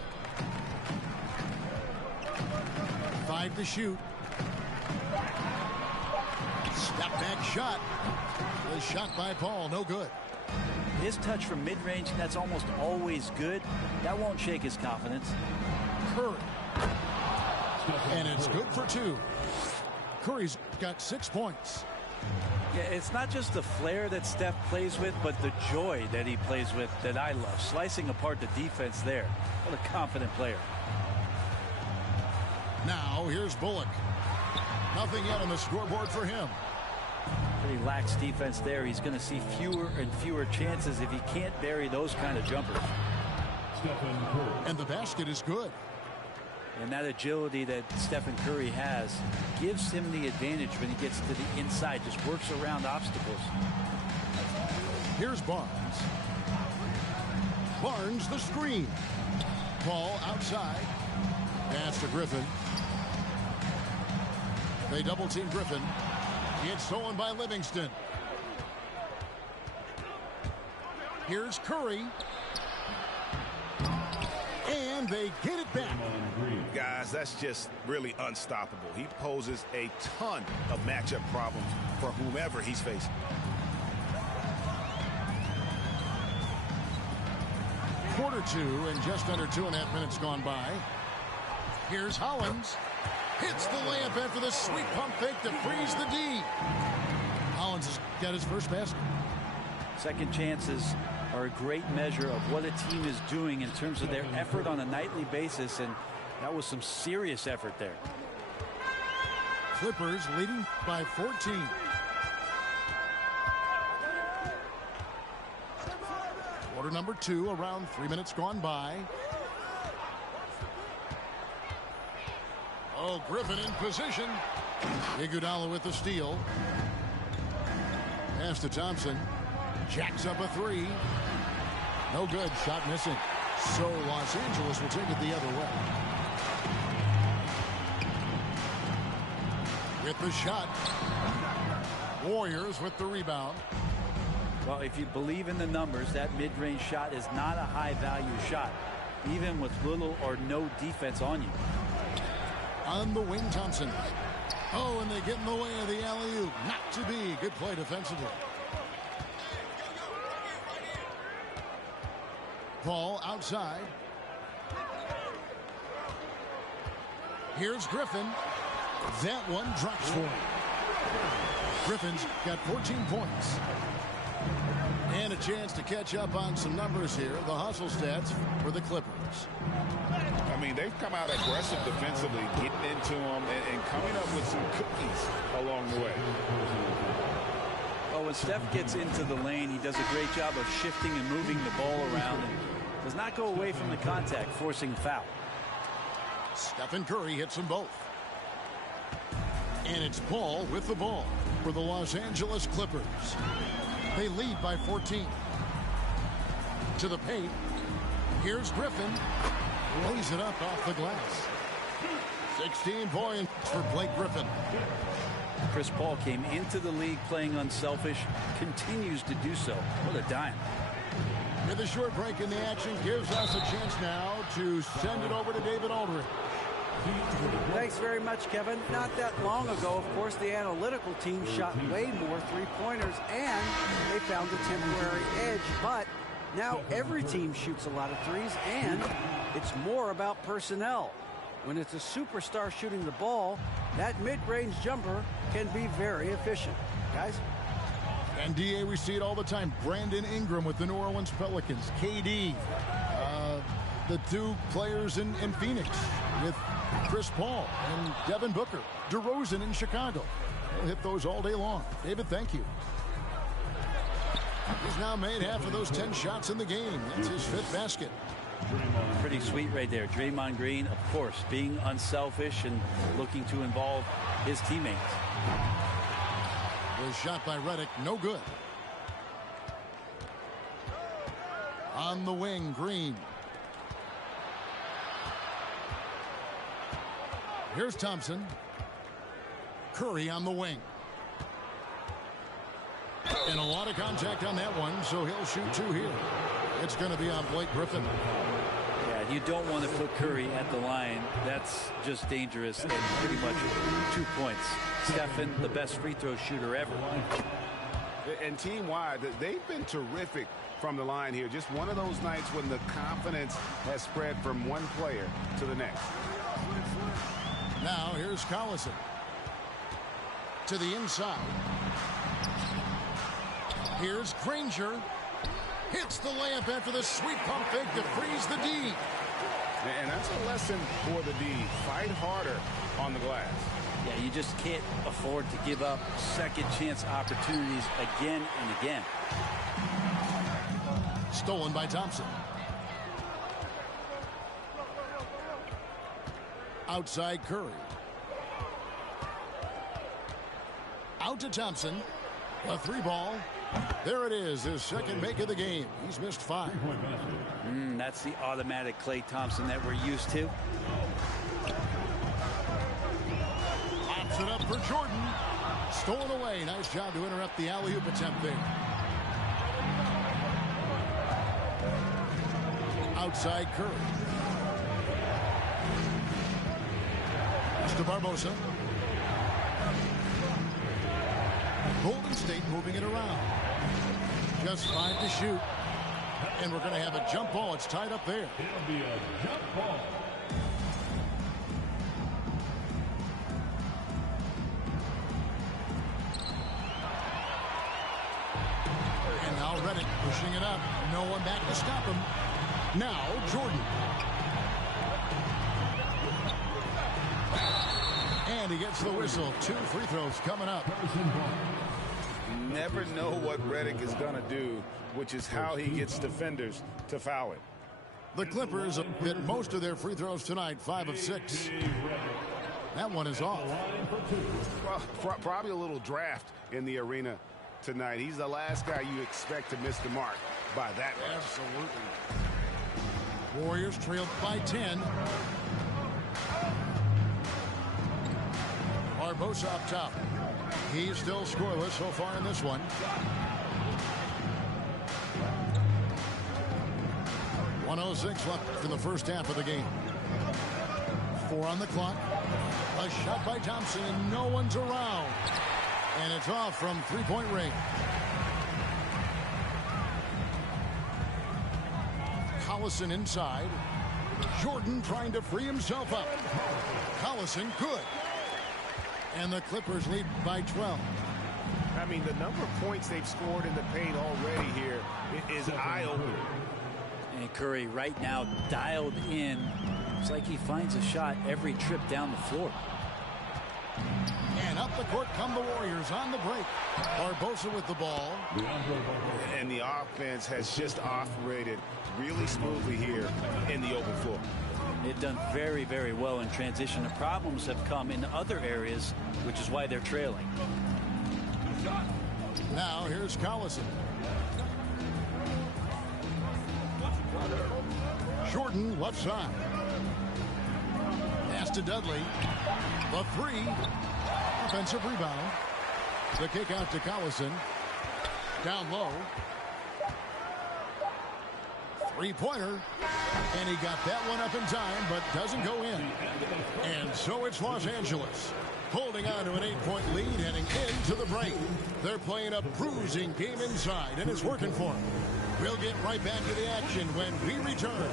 5 to shoot. Step back shot. The shot by Paul, no good. His touch from mid-range, that's almost always good. That won't shake his confidence. Curry. And it's good for 2. Curry's got 6 points. Yeah, it's not just the flair that Steph plays with, but the joy that he plays with that I love. Slicing apart the defense there. What a confident player. Now here's Bullock. Nothing yet on the scoreboard for him. Pretty lax defense there. He's going to see fewer and fewer chances if he can't bury those kind of jumpers. And the basket is good. And that agility that Stephen Curry has gives him the advantage when he gets to the inside. Just works around obstacles. Here's Barnes. Barnes the screen. Paul outside. Pass to Griffin. They double team Griffin. It's stolen by Livingston. Here's Curry. And they get it back. Guys, that's just really unstoppable. He poses a ton of matchup problems for whomever he's facing. Quarter 2 and just under 2.5 minutes gone by. Here's Hollins. Hits the layup after the sweet pump fake to freeze the D. Hollins has got his first basket. Second chances are a great measure of what a team is doing in terms of their effort on a nightly basis, and that was some serious effort there. Clippers leading by 14. Quarter number 2, around 3 minutes gone by. Oh, Griffin in position. Iguodala with the steal. Pass to Thompson. Jacks up a 3. No good. Shot missing. So Los Angeles will take it the other way. With the shot. Warriors with the rebound. Well, if you believe in the numbers, that mid-range shot is not a high-value shot, even with little or no defense on you. On the wing, Thompson. Oh, and they get in the way of the alley-oop. Not to be. Good play defensively. Paul outside. Here's Griffin. That one drops for him. Griffin's got 14 points. And a chance to catch up on some numbers here. The hustle stats for the Clippers. I mean, they've come out aggressive defensively, getting into them and coming up with some cookies along the way. Well, when Steph gets into the lane, he does a great job of shifting and moving the ball around and does not go away from the contact, forcing a foul. Stephen Curry hits them both. And it's Paul with the ball for the Los Angeles Clippers. They lead by 14. To the paint. Here's Griffin. Lays it up off the glass. 16 points for Blake Griffin. Chris Paul came into the league playing unselfish, continues to do so. What a dime. With a short break in the action, gives us a chance now to send it over to David Aldridge. Thanks very much, Kevin. Not that long ago, of course, the analytical team shot way more three-pointers, and they found a temporary edge. But now every team shoots a lot of threes, and it's more about personnel. When it's a superstar shooting the ball, that mid-range jumper can be very efficient. Guys? And, D.A., we see it all the time. Brandon Ingram with the New Orleans Pelicans. KD, the two players in Phoenix with Chris Paul and Devin Booker. DeRozan in Chicago. We'll hit those all day long. David, thank you. He's now made half of those 10 shots in the game. That's his 5th basket. Pretty sweet right there. Draymond Green, of course, being unselfish and looking to involve his teammates. Was shot by Redick, no good. On the wing, Green. Here's Thompson. Curry on the wing. And a lot of contact on that one, so he'll shoot 2 here. It's going to be on Blake Griffin. Yeah, you don't want to put Curry at the line. That's just dangerous, and pretty much 2 points. Stephen, the best free throw shooter ever. And team-wide, they've been terrific from the line here. Just one of those nights when the confidence has spread from one player to the next. Now here's Collison. To the inside. Here's Granger. Hits the layup after the sweet pump fake to freeze the D. And that's a lesson for the D. Fight harder on the glass. Yeah, you just can't afford to give up second chance opportunities again and again. Stolen by Thompson. Outside Curry. Out to Thompson. A 3-ball. There it is, his second make of the game. He's missed 5. That's the automatic Klay Thompson that we're used to. Pops it up for Jordan. Stolen away. Nice job to interrupt the alley-oop attempt there. outside Curry. To Barbosa. Golden State moving it around. Just 5 to shoot. And we're going to have a jump ball. It's tied up there. It'll be a jump ball. And now Redick pushing it up. No one back to stop him. Now Jordan. And he gets the whistle. 2 free throws coming up. Never know what Redick is going to do, which is how he gets defenders to foul it. The Clippers have hit most of their free throws tonight, 5 of 6. That one is off. Well, probably a little draft in the arena tonight. He's the last guy you expect to miss the mark by that much. Absolutely. Warriors trailed by 10. Barbosa up top. He's still scoreless so far in this one. .106 left in the first half of the game. 4 on the clock. A shot by Thompson, and no one's around. And it's off from three-point range. Collison inside. Jordan trying to free himself up. Collison good. And the Clippers lead by 12. I mean, the number of points they've scored in the paint already here is eye-opening. And Curry right now dialed in. It's like he finds a shot every trip down the floor. And up the court come the Warriors on the break. Barbosa with the ball. And the offense has just operated really smoothly here in the open floor. They've done very, very well in transition. The problems have come in other areas, which is why they're trailing. Now here's Collison. Jordan left side. Pass to Dudley. The 3. Offensive rebound. The kick out to Collison. Down low. Three-pointer. And he got that one up in time, but doesn't go in. And so it's Los Angeles holding on to an 8-point lead heading into the break. They're playing a bruising game inside, and it's working for them. We'll get right back to the action when we return.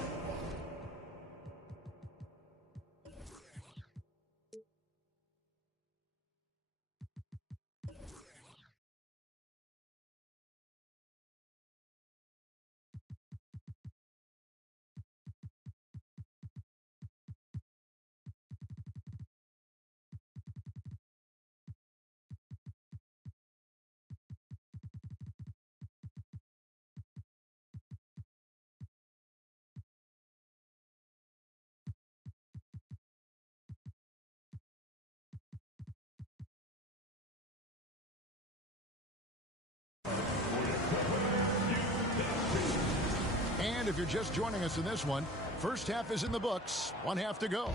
And if you're just joining us in this one, first half is in the books. 1 half to go.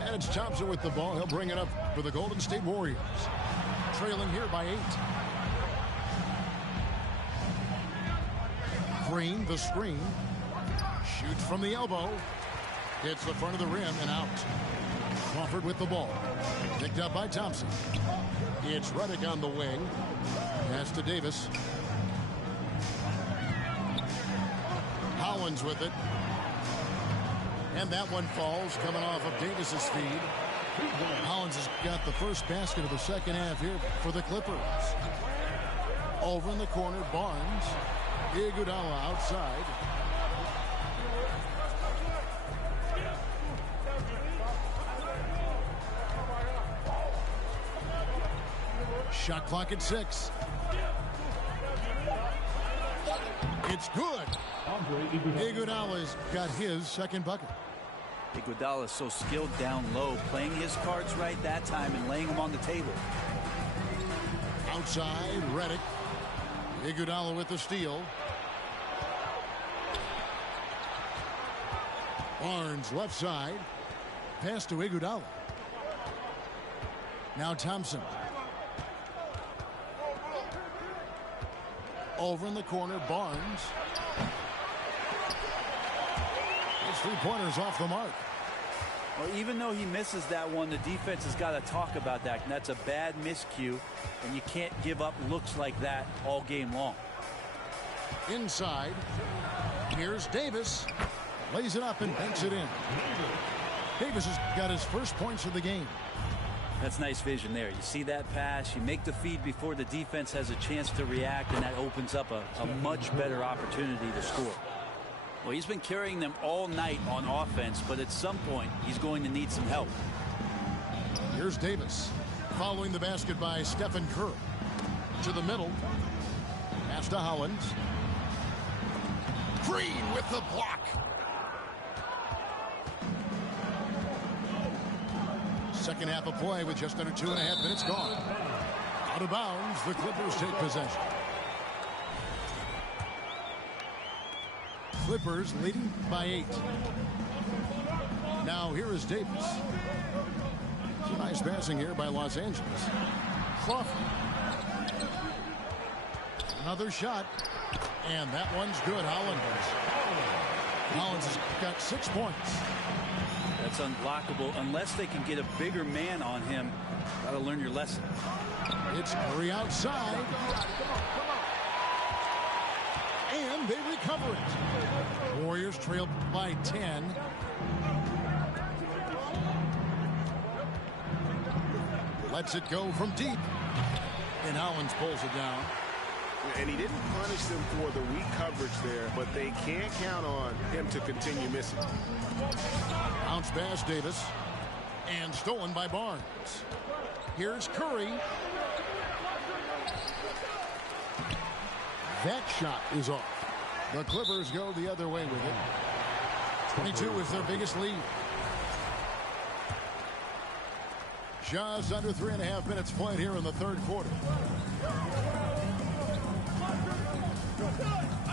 And it's Thompson with the ball. He'll bring it up for the Golden State Warriors. Trailing here by 8. Green, the screen. Shoots from the elbow. Hits the front of the rim and out. Crawford with the ball. Picked up by Thompson. It's Redick on the wing. Pass to Davis. Collins with it. And that one falls coming off of Davis's feed. Collins has got the first basket of the second half here for the Clippers. Over in the corner, Barnes. Iguodala outside. Shot clock at 6. It's good. Iguodala's got his second bucket. Iguodala is so skilled down low, playing his cards right that time and laying them on the table. Outside, Redick. Iguodala with the steal. Barnes left side. Pass to Iguodala. Now Thompson. Over in the corner, Barnes. 3-pointers off the mark. Well, even though he misses that one, the defense has got to talk about that. And that's a bad miscue, and you can't give up looks like that all game long. Inside, here's Davis. Lays it up and banks it in. Davis has got his first points of the game. That's nice vision there. You see that pass, you make the feed before the defense has a chance to react, and that opens up a much better opportunity to score. Well, he's been carrying them all night on offense, but at some point, he's going to need some help. Here's Davis. Following the basket by Stephen Curry. To the middle. Pass to Hollins. Green with the block. Second half of play with just under 2.5 minutes gone. Out of bounds, the Clippers take possession. Clippers leading by 8. Now here is Davis. Some nice passing here by Los Angeles. Crawford. Another shot. And that one's good. Hollins has got 6 points. That's unblockable unless they can get a bigger man on him. Got to learn your lesson. It's Curry outside. And they recover it. Warriors trail by 10. Lets it go from deep. And Hollins pulls it down. And he didn't punish them for the weak coverage there, but they can't count on him to continue missing. Bounce pass, Davis. And stolen by Barnes. Here's Curry. That shot is off. The Clippers go the other way with it. 22 is their biggest lead. Just under 3.5 minutes played here in the third quarter.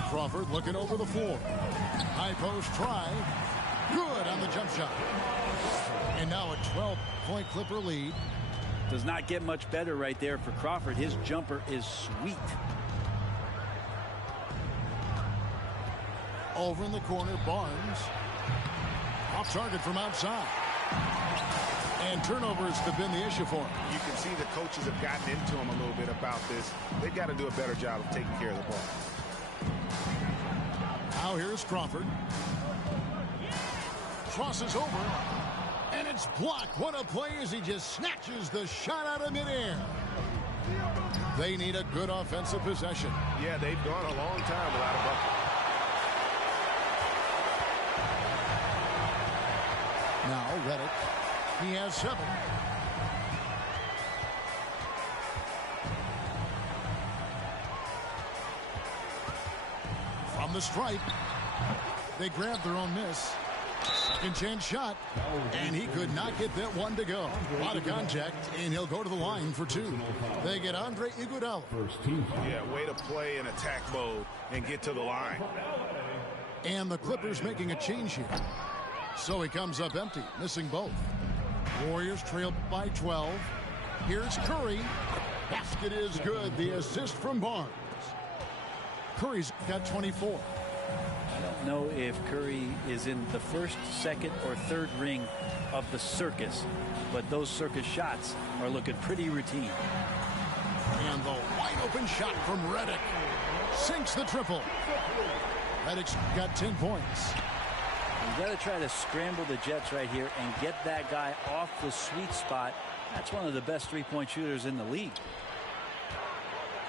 Crawford looking over the floor. High post try. Good on the jump shot. And now a 12-point Clipper lead. Does not get much better right there for Crawford. His jumper is sweet. Over in the corner, Barnes. Off target from outside. And turnovers have been the issue for him. You can see the coaches have gotten into him a little bit about this. They've got to do a better job of taking care of the ball. Now here's Crawford. Crosses over. And it's blocked. What a play as he just snatches the shot out of midair. They need a good offensive possession. Yeah, they've gone a long time without a bucket. Now Redick. He has 7. From the stripe. They grabbed their own miss. Second chance shot. And he could not get that one to go. A lot of contact, and he'll go to the line for 2. They get Andre Iguodala. Yeah, way to play in attack mode and get to the line. And the Clippers making a change here. So he comes up empty, missing both. Warriors trail by 12. Here's Curry. Basket is good. The assist from Barnes. Curry's got 24. I don't know if Curry is in the first, second, or third ring of the circus, but those circus shots are looking pretty routine. And the wide open shot from Redick. Sinks the triple. Redick's got 10 points. You got to try to scramble the Jets right here and get that guy off the sweet spot. That's one of the best three-point shooters in the league.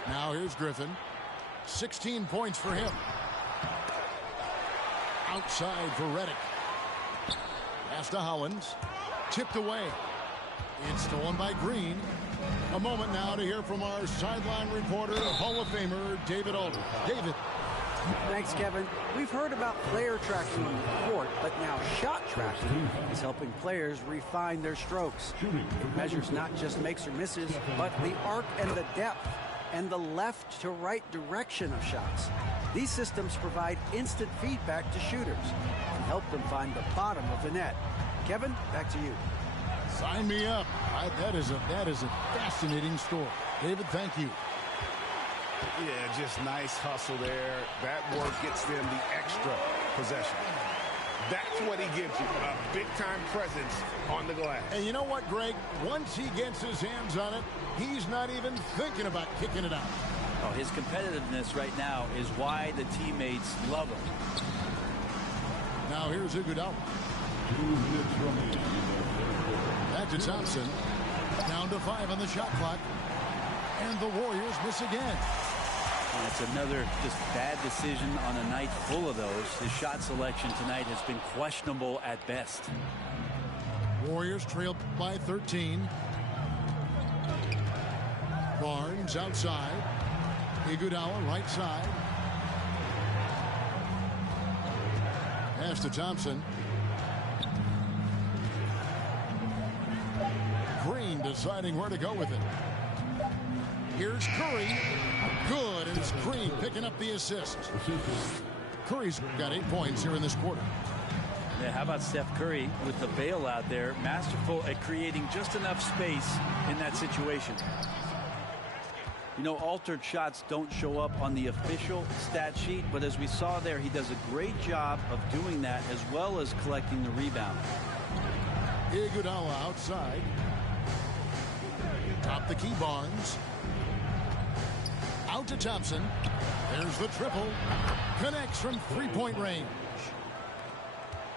Now here's Griffin. 16 points for him. Outside for Redick. Pass to Hollins. Tipped away. It's stolen by Green. A moment now to hear from our sideline reporter, Hall of Famer David Aldridge. David. Thanks, Kevin. We've heard about player tracking on the court, but now shot tracking is helping players refine their strokes. It measures not just makes or misses, but the arc and the depth and the left to right direction of shots. These systems provide instant feedback to shooters and help them find the bottom of the net. Kevin, back to you. Sign me up. That is a fascinating story. David, thank you. Yeah, just nice hustle there. That work gets them the extra possession. That's what he gives you, a big-time presence on the glass. And you know what, Greg? Once he gets his hands on it, he's not even thinking about kicking it out. Oh, his competitiveness right now is why the teammates love him. Now here's Iguodala. Back to Thompson. Down to 5 on the shot clock. And the Warriors miss again. That's another just bad decision on a night full of those. His shot selection tonight has been questionable at best. Warriors trail by 13. Barnes outside. Iguodala right side. Pass to Thompson. Green deciding where to go with it. Here's Curry. Good, and it's Green picking up the assist. Curry's got 8 points here in this quarter. Yeah, how about Steph Curry with the bailout there? Masterful at creating just enough space in that situation. You know, altered shots don't show up on the official stat sheet, but as we saw there, he does a great job of doing that as well as collecting the rebound. Iguodala outside. Top the key, Barnes. Out to Thompson. There's the triple. Connects from three-point range.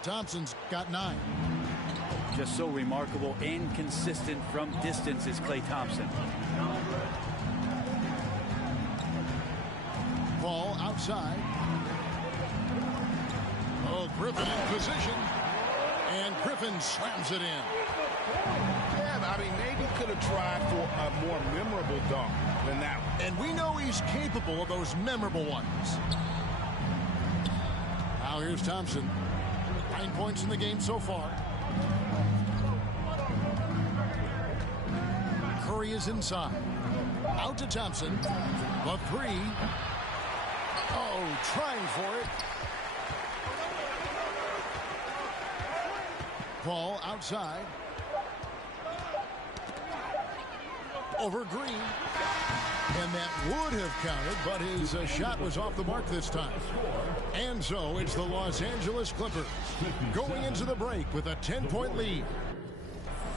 Thompson's got 9. Just so remarkable and consistent from distance is Klay Thompson. Ball outside. Oh, Griffin in position. And Griffin slams it in. Yeah, I mean, maybe could have tried for a more memorable dunk than that one. And we know he's capable of those memorable ones. Now here's Thompson. 9 points in the game so far. Curry is inside. Out to Thompson. The 3. Oh, trying for it. Ball outside. Over Green. And that would have counted, but his shot was off the mark this time. And so it's the Los Angeles Clippers going into the break with a 10-point lead.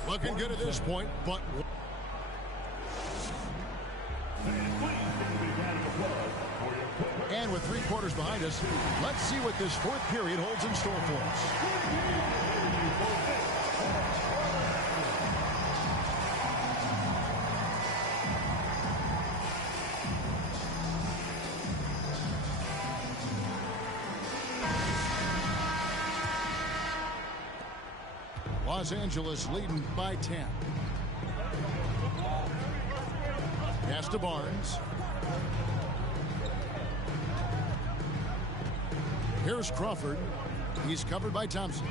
Looking good at this point, but... And with 3 quarters behind us, let's see what this 4th period holds in store for us. Los Angeles leading by 10. Pass to Barnes. Here's Crawford. He's covered by Thompson.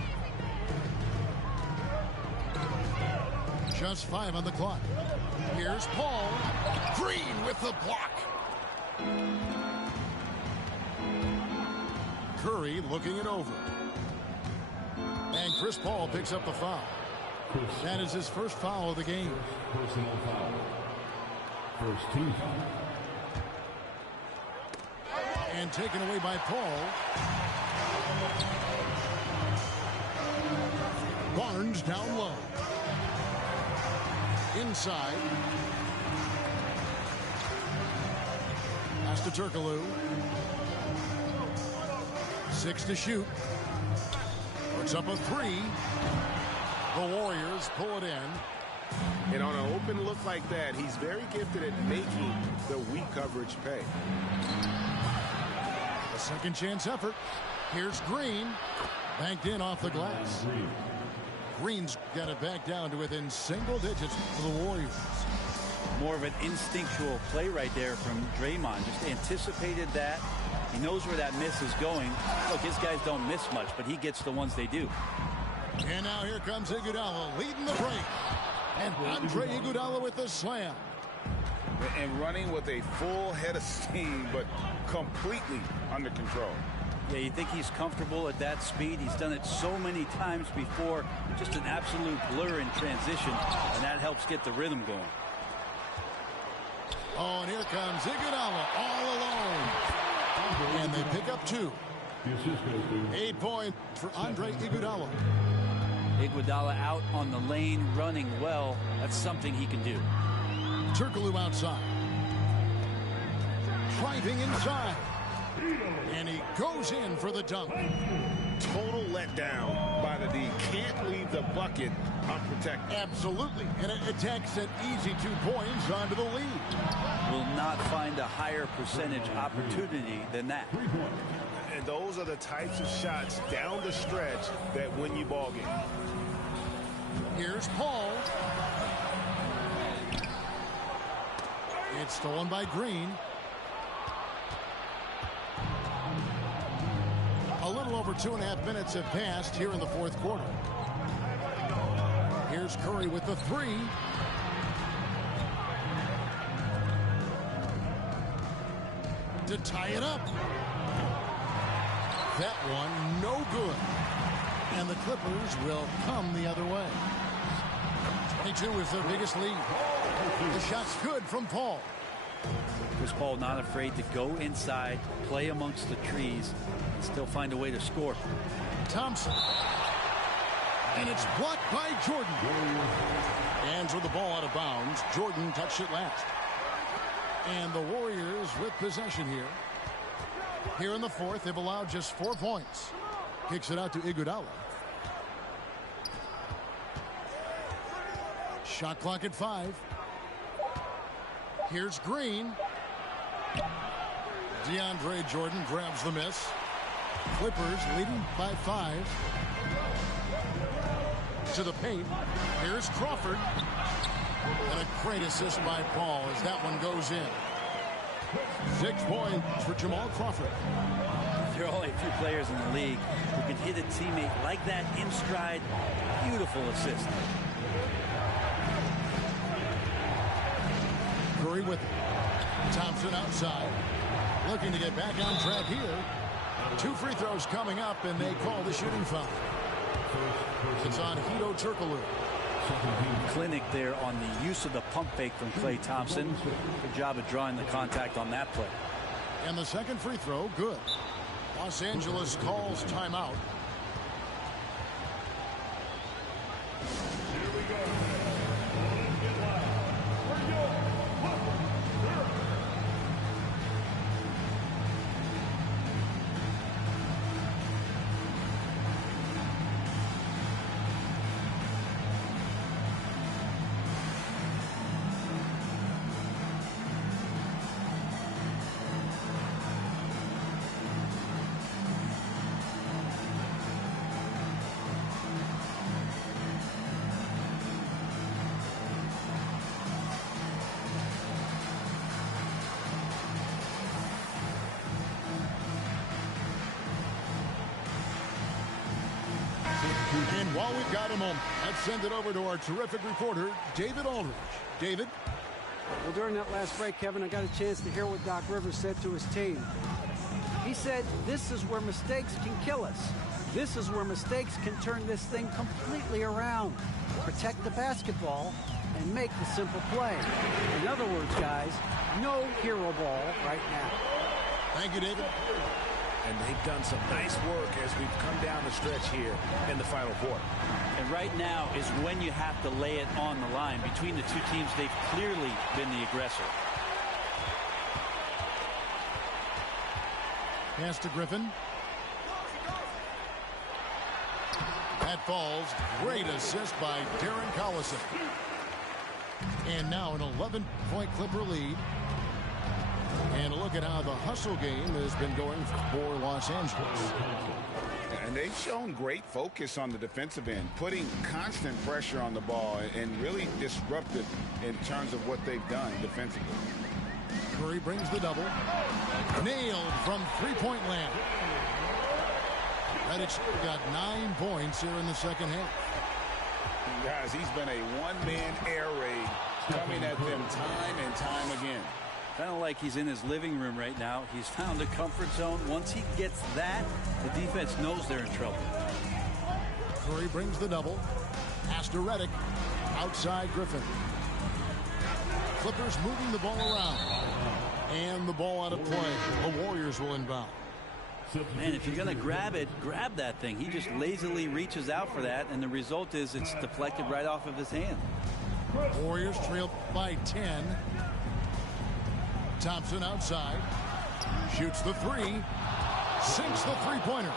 Just 5 on the clock. Here's Paul. Green with the block. Curry looking it over. And Chris Paul picks up the foul. That is his first foul of the game. Personal foul. First team foul. And taken away by Paul. Barnes down low. Inside. Pass to Turkoglu. 6 to shoot. Puts up a 3. The Warriors pull it in. And on an open look like that, he's very gifted at making the weak coverage pay. A second chance effort. Here's Green. Banked in off the glass. Green's got it back down to within single digits for the Warriors. More of an instinctual play right there from Draymond. Just anticipated that. He knows where that miss is going. Look, his guys don't miss much, but he gets the ones they do. And now here comes Iguodala leading the break. And Andre Iguodala with the slam. And running with a full head of steam, but completely under control. Yeah, you think he's comfortable at that speed. He's done it so many times before. Just an absolute blur in transition, and that helps get the rhythm going. Oh, and here comes Iguodala all alone. And they pick up 2. 8 points for Andre Iguodala. Iguodala out on the lane, running well. That's something he can do. Turkoglu outside. Driving inside. And he goes in for the dunk. Total letdown by the D. Can't leave the bucket unprotected. Absolutely. And it takes an easy 2 points onto the lead. Will not find a higher percentage opportunity than that. And those are the types of shots down the stretch that win you ball games. Here's Paul. It's stolen by Green. A little over 2.5 minutes have passed here in the fourth quarter. Here's Curry with the three. To tie it up. That one no good. And the Clippers will come the other way. 22 is their biggest lead. The shot's good from Paul. Chris Paul not afraid to go inside, play amongst the trees, and still find a way to score. Thompson. And it's blocked by Jordan. Hands with the ball out of bounds. Jordan touched it last. And the Warriors with possession here. Here in the fourth, they've allowed just 4 points. Kicks it out to Iguodala. Shot clock at 5. Here's Green. DeAndre Jordan grabs the miss. Clippers leading by 5. To the paint. Here's Crawford. And a great assist by Paul as that one goes in. 6 points for Jamal Crawford. There are only a few players in the league who can hit a teammate like that in stride. Beautiful assist. Curry with it. Thompson outside. Looking to get back on track here. 2 free throws coming up, and they call the shooting foul. It's on Hedo Turkoglu. Clinic there on the use of the pump fake from Klay Thompson. Good job of drawing the contact on that play. And the second free throw, good. Los Angeles calls timeout. Here we go. And while we've got a moment, let's send it over to our terrific reporter, David Aldridge. David? Well, during that last break, Kevin, I got a chance to hear what Doc Rivers said to his team. He said, this is where mistakes can kill us. This is where mistakes can turn this thing completely around. Protect the basketball and make the simple play. In other words, guys, no hero ball right now. Thank you, David. And they've done some nice work as we've come down the stretch here in the final quarter. And right now is when you have to lay it on the line. Between the two teams, they've clearly been the aggressor. Pass to Griffin. That falls. Great assist by Darren Collison. And now an 11-point Clipper lead. And look at how the hustle game has been going for Los Angeles. And they've shown great focus on the defensive end, putting constant pressure on the ball and really disruptive in terms of what they've done defensively. Curry brings the double. Nailed from three-point land. Redick got 9 points here in the second half. And guys, he's been a one-man air raid coming at them time and time again. Kind of like he's in his living room right now. He's found a comfort zone. Once he gets that, the defense knows they're in trouble. Curry brings the double. Pass to Redick. Outside Griffin. Clippers moving the ball around. And the ball out of play. The Warriors will inbound. Man, if you're going to grab it, grab that thing. He just lazily reaches out for that, and the result is it's deflected right off of his hand. Warriors trail by 10. Thompson outside. Shoots the three. Sinks the three-pointer.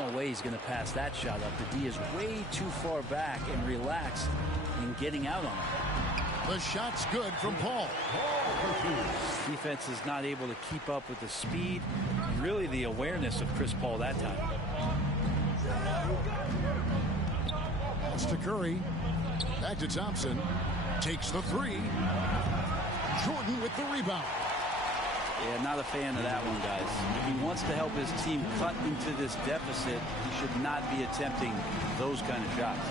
No way he's going to pass that shot up. The D is way too far back and relaxed in getting out on it. The shot's good from Paul. Defense is not able to keep up with the speed and really the awareness of Chris Paul that time. Pass to Curry. Back to Thompson. Takes the three. Jordan with the rebound. Yeah, not a fan of that one, guys. If he wants to help his team cut into this deficit, he should not be attempting those kind of shots.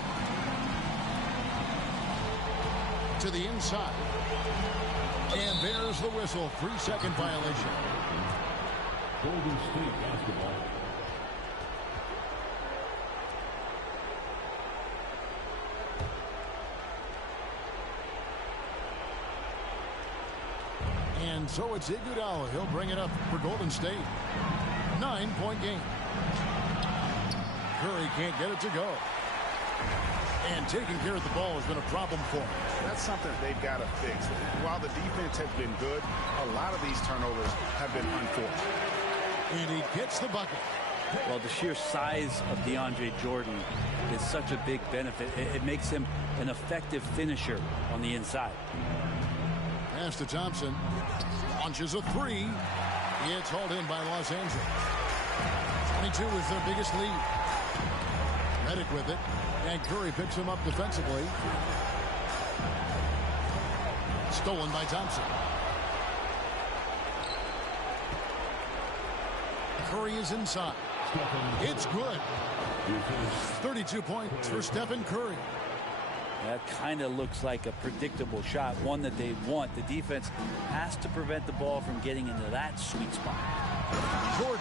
To the inside. And there's the whistle. 3-second violation. Golden State basketball. And so it's Iguodala. He'll bring it up for Golden State. 9-point game. Curry can't get it to go. And taking care of the ball has been a problem for him. That's something they've got to fix. While the defense has been good, a lot of these turnovers have been unforced. And he gets the bucket. Well, the sheer size of DeAndre Jordan is such a big benefit. It makes him an effective finisher on the inside. Pass to Thompson. Launches a three. It's hauled in by Los Angeles. 22 is their biggest lead. Redick with it. And Curry picks him up defensively. Stolen by Thompson. Curry is inside. It's good. 32 points for Stephen Curry. That kind of looks like a predictable shot, one that they want. The defense has to prevent the ball from getting into that sweet spot. Jordan.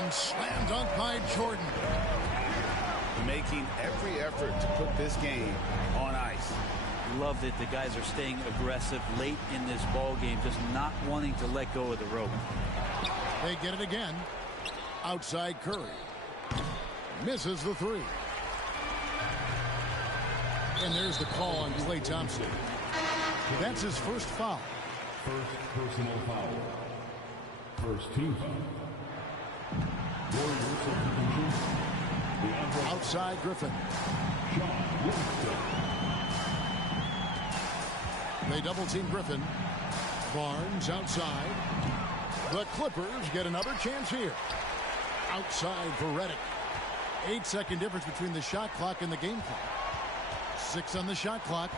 And slam dunk by Jordan. Making every effort to put this game on ice. Love that the guys are staying aggressive late in this ball game, just not wanting to let go of the rope. They get it again. Outside Curry. Misses the three. And there's the call on Klay Thompson. That's his first foul. First personal foul. First team foul. Warriors substitution. Outside Griffin. They double team Griffin. Barnes outside. The Clippers get another chance here. Outside for Redick. 8-second difference between the shot clock and the game clock. 6 on the shot clock.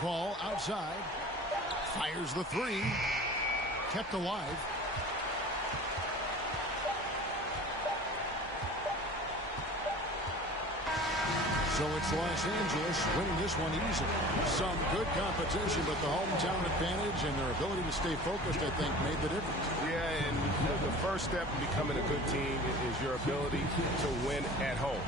Paul outside. Fires the three. Kept alive. So it's Los Angeles winning this one easily. Some good competition, but the hometown advantage and their ability to stay focused, I think, made the difference. Yeah, and the first step in becoming a good team is your ability to win at home.